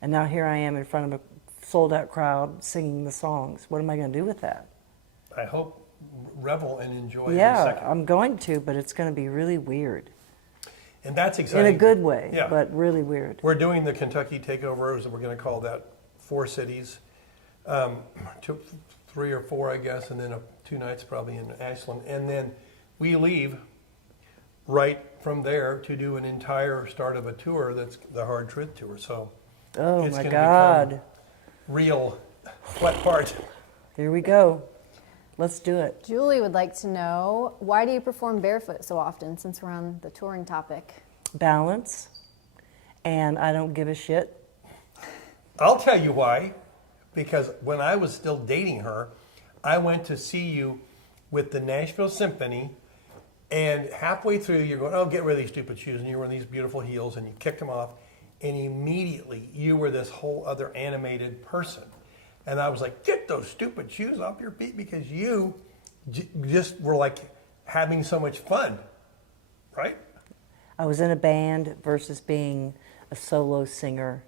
and now here I am in front of a sold-out crowd singing the songs. What am I going to do with that? I hope revel and enjoy every Yeah, second. I'm going to, but it's going to be really weird. And that's exciting. In a good way, Yeah. but really weird. We're doing the Kentucky takeovers, and we're going to call that 4 cities, 3 or 4, I guess, and then 2 nights probably in Ashland. And then we leave right from there to do an entire start of a tour that's the Hard Truth Tour. So Oh it's my gonna God. become real what part? Here we go. Let's do it. Julie would like to know, why do you perform barefoot so often, since we're on the touring topic? Balance, and I don't give a shit. I'll tell you why. Because when I was still dating her, I went to see you with the Nashville Symphony, and halfway through you're going, oh, get rid of these stupid shoes, and you were in these beautiful heels, and you kicked them off, and immediately you were this whole other animated person. And I was like, get those stupid shoes off your feet, because you just were like having so much fun, right? I was in a band versus being a solo singer,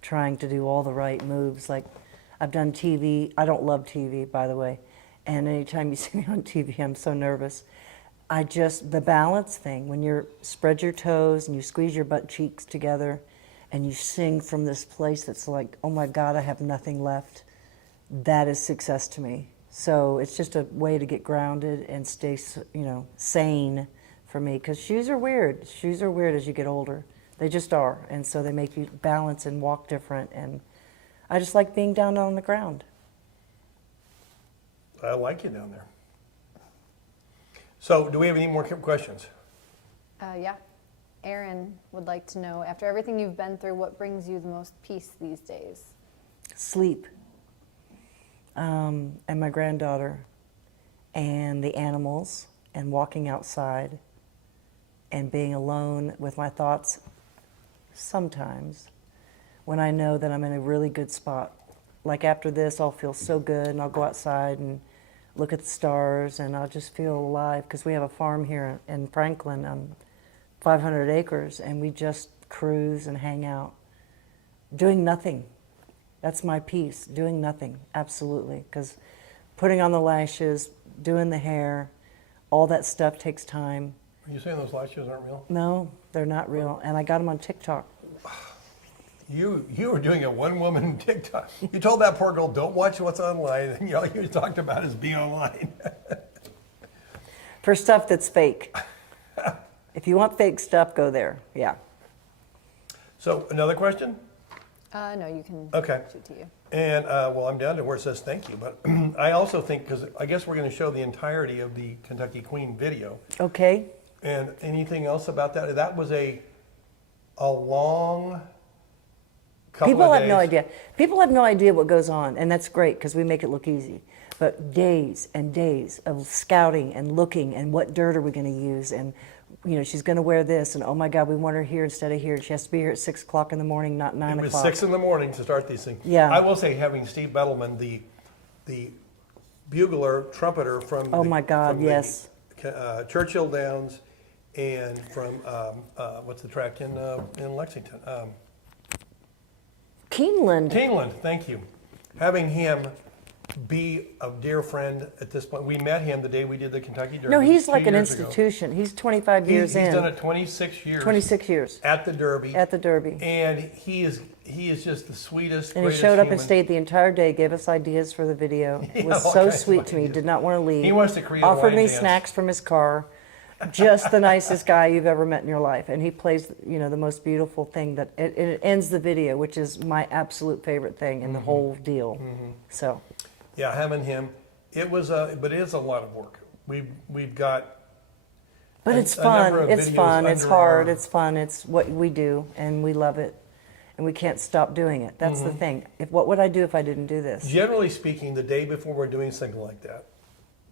trying to do all the right moves. Like, I've done TV. I don't love TV, by the way. And anytime you see me on TV, I'm so nervous. The balance thing, when you spread your toes and you squeeze your butt cheeks together and you sing from this place that's like, oh my God, I have nothing left. That is success to me. So it's just a way to get grounded and stay, sane for me. Because shoes are weird. Shoes are weird as you get older. They just are. And so they make you balance and walk different. And I just like being down on the ground. I like you down there. So do we have any more questions? Yeah. Aaron would like to know, after everything you've been through, what brings you the most peace these days? Sleep. And my granddaughter. And the animals. And walking outside. And being alone with my thoughts sometimes. When I know that I'm in a really good spot. Like after this, I'll feel so good, and I'll go outside and look at the stars, and I'll just feel alive, because we have a farm here in Franklin, 500 acres, and we just cruise and hang out, doing nothing. That's my peace, doing nothing, absolutely, because putting on the lashes, doing the hair, all that stuff takes time. Are you saying those lashes aren't real? No, they're not real, and I got them on TikTok. You were doing a one-woman TikTok. You told that poor girl, don't watch what's online, and all you talked about is being online. For stuff that's fake. If you want fake stuff, go there, yeah. So another question? No, you can Okay. shoot to you. And, well, I'm down to where it says thank you, but I also think, because I guess we're going to show the entirety of the Kentucky Queen video. Okay. And anything else about that? That was a long couple People of have days. no idea. People have no idea what goes on, and that's great because we make it look easy. But days and days of scouting and looking, and what dirt are we going to use, and she's going to wear this, and oh my God, we want her here instead of here. She has to be here at 6 o'clock in the morning, not 9 It was o'clock. 6 in the morning to start these things. Yeah. I will say, having Steve Bettleman, the bugler, trumpeter from Oh the, my God, from yes. the, Churchill Downs, and from what's the track in Lexington? Keeneland. Keeneland, thank you. Having him be a dear friend at this point. We met him the day we did the Kentucky Derby. No, he's 2 like an years ago. institution. He's 25 years He's in. done it 26 years. 26 years At the Derby. at the Derby. And he is just the sweetest, And he greatest showed up and human. stayed the entire day, gave us ideas for the video. It Yeah, was all so kinds of sweet to me. ideas. Did not want to leave. He wants to create a Offered line me dance. snacks from his car. Just the nicest guy you've ever met in your life. And he plays, the most beautiful thing that it ends the video, which is my absolute favorite thing in the whole deal. So, Yeah, having him, it was but it is a lot of work. We've got. but a- it's a number fun. of It's videos fun. It's under hard. our- It's fun. It's what we do, and we love it. and we can't stop doing it. That's the thing. What would I do if I didn't do this? Generally speaking, the day before we're doing something like that,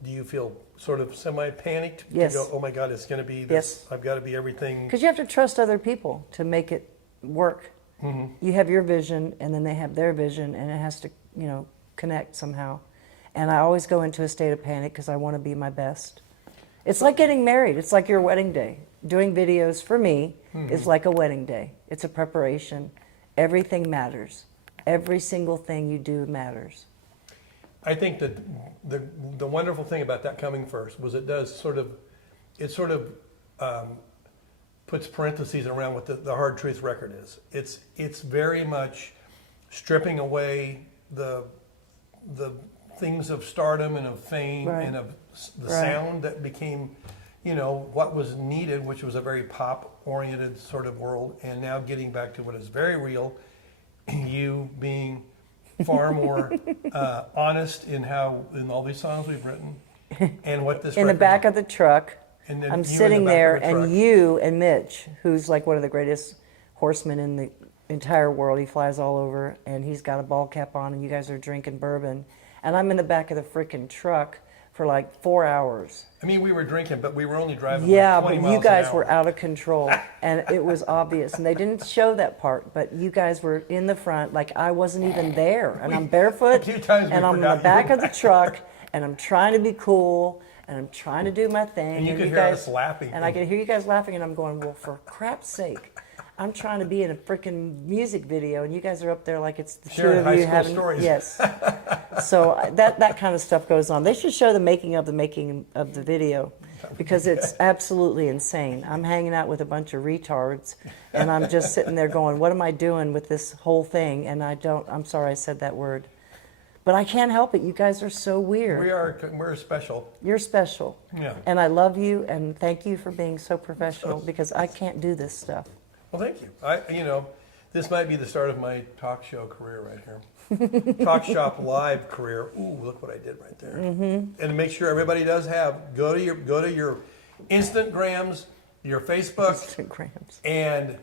do you feel sort of semi-panicked? Yes. To go, oh my God, it's going to be this. Yes. I've got to be everything. Because you have to trust other people to make it work. You have your vision, and then they have their vision, and it has to, connect somehow. And I always go into a state of panic because I want to be my best. It's like getting married. It's like your wedding day. Doing videos for me is like a wedding day. It's a preparation. Everything matters. Every single thing you do matters. I think that the wonderful thing about that coming first was it puts parentheses around what the hard truth record is. It's very much stripping away the things of stardom and of fame and of the sound that became, what was needed, which was a very pop-oriented sort of world, and now getting back to what is very real, you being far more honest in all these songs we've written, and what this in the back of the truck. And then I'm you in sitting the back there, of the truck. and you and Mitch, who's like one of the greatest horsemen in the entire world. He flies all over, and he's got a ball cap on, and you guys are drinking bourbon. And I'm in the back of the freaking truck for like 4 hours. I mean, we were drinking, but we were only driving Yeah, like 20 but miles you guys an hour. were out of control, and it was obvious. And they didn't show that part, but you guys were in the front, like I wasn't even there. And I'm barefoot, a few times we and I'm in forgot the you back were of the truck, and I'm trying to be cool, and I'm trying to do my thing. And you could hear guys, us laughing. And I could hear you guys laughing, and I'm going, well, for crap's sake. I'm trying to be in a freaking music video, and you guys are up there like it's the Sharing two of you high school having stories. yes. So that kind of stuff goes on. They should show the making of the video, because it's absolutely insane. I'm hanging out with a bunch of retards, and I'm just sitting there going, "What am I doing with this whole thing?" And I'm sorry I said that word, but I can't help it. You guys are so weird. We're special. You're special. Yeah. And I love you, and thank you for being so professional, because I can't do this stuff. Well, thank you. This might be the start of my talk show career right here. Talk shop live career. Ooh, look what I did right there. And to make sure everybody does go to your Instagrams, your Facebook, Instagrams. and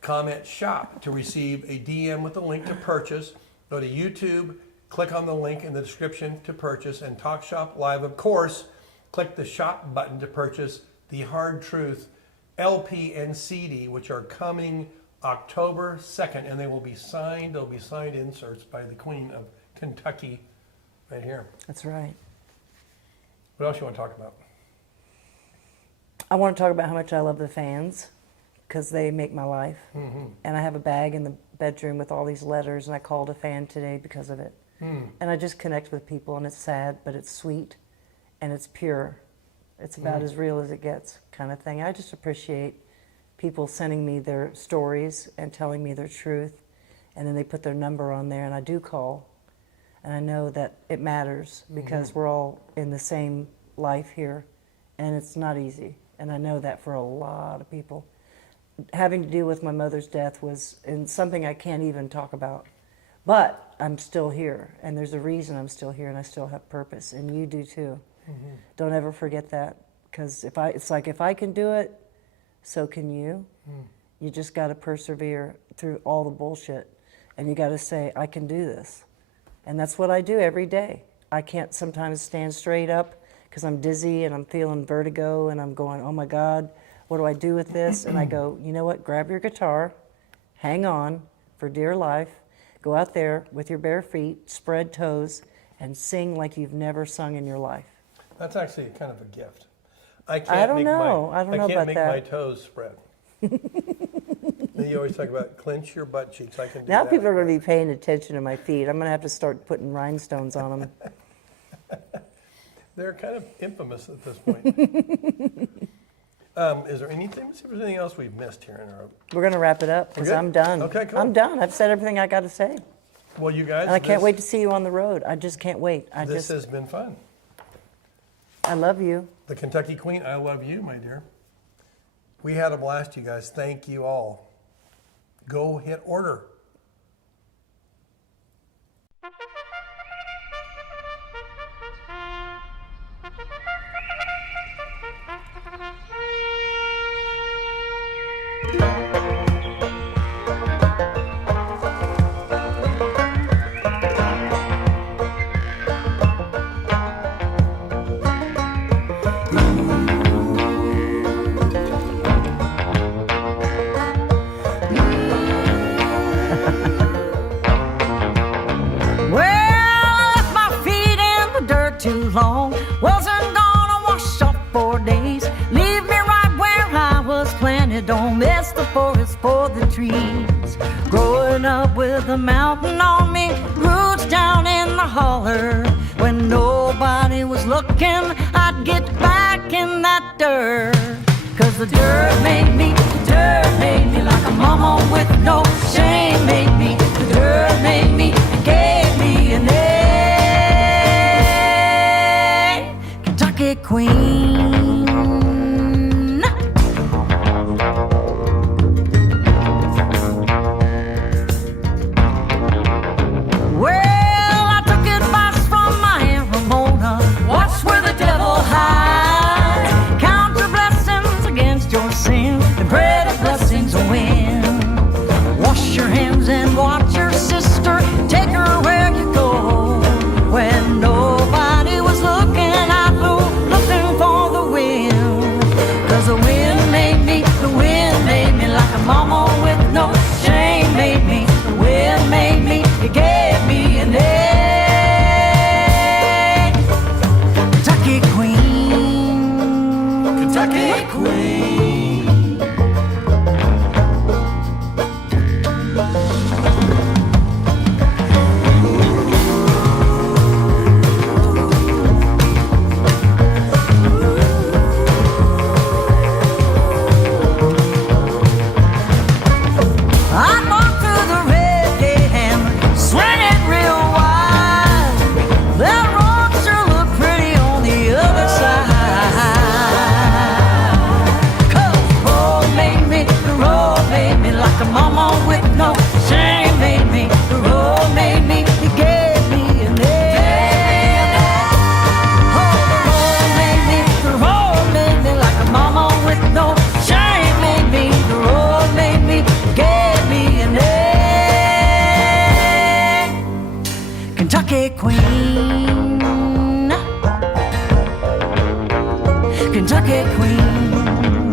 comment shop to receive a DM with a link to purchase. Go to YouTube, click on the link in the description to purchase, and Talk Shop Live, of course, click the shop button to purchase the Hard Truth LP and CD, which are coming October 2nd, and they will be signed. They'll be signed inserts by the Queen of Kentucky right here. That's right. What else you want to talk about? I want to talk about how much I love the fans, because they make my life. And I have a bag in the bedroom with all these letters, and I called a fan today because of it. And I just connect with people, and it's sad, but it's sweet, and it's pure. It's about as real as it gets, kind of thing. I just appreciate people sending me their stories and telling me their truth, and then they put their number on there, and I do call. And I know that it matters, because we're all in the same life here, and it's not easy. And I know that for a lot of people. Having to deal with my mother's death was something I can't even talk about. But I'm still here, and there's a reason I'm still here, and I still have purpose, and you do too. Don't ever forget that, because it's like if I can do it, so can you. You just got to persevere through all the bullshit, and you got to say, I can do this. And that's what I do every day. I can't sometimes stand straight up because I'm dizzy and I'm feeling vertigo, and I'm going, oh my God, what do I do with this? And I go, you know what, grab your guitar, hang on for dear life, go out there with your bare feet, spread toes, and sing like you've never sung in your life. That's actually kind of a gift. I don't know can't about make that. my toes spread. You always talk about clench your butt cheeks. I can do Now that. people are going to be paying attention to my feet. I'm going to have to start putting rhinestones on them. They're kind of infamous at this point. Is there anything? Let's see if there's anything else we've missed here in our. We're going to wrap it up because good? I'm done. Okay, cool. I'm done. I've said everything I got to say. Well, you guys. And I can't wait to see you on the road. I just can't wait. This has been fun. I love you. The Kentucky Queen, I love you, my dear. We had a blast, you guys. Thank you all. Go hit order. trees. Growing up with a mountain on me, roots down in the holler. When nobody was looking, I'd get back in that dirt. 'Cause the dirt made me like a mama with no shame. Made me, the dirt made me, gave me a name. Kentucky Queen. Well, I took advice from my Aunt Ramona. Watch where the devil hides. Count your blessings against your sin, and pray the blessings will win. Wash your hands and watch your sister. Take her where you go. When nobody was looking, I flew looking for the wind. 'Cause the wind made me like a mama with no shame. Made me, the wind made me, it gave me a name. Kentucky Queen. Kentucky Queen. I walk through the red gate and swing it real wide. That road sure look pretty on the other side. 'Cause the road made me like a mama with no shame. Made me, the road made me, it gave me a name. Oh, the road made me like a mama with no shame. Made me, the road made me, gave me a name. Kentucky Queen. Kentucky Queen. Kentucky Queen.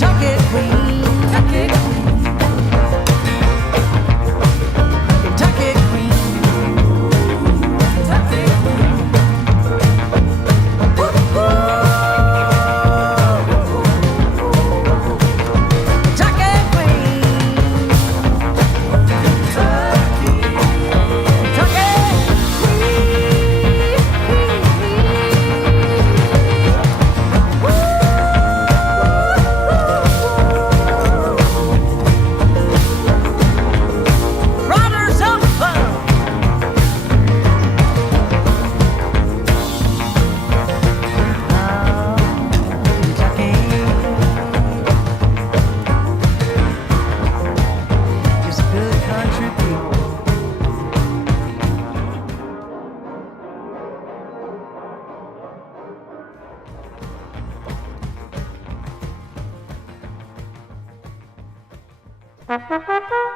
Kentucky Queen. Kentucky Queen. Kentucky Queen. Kentucky Queen. Riders up, Kentucky. Just good country people. Thank you.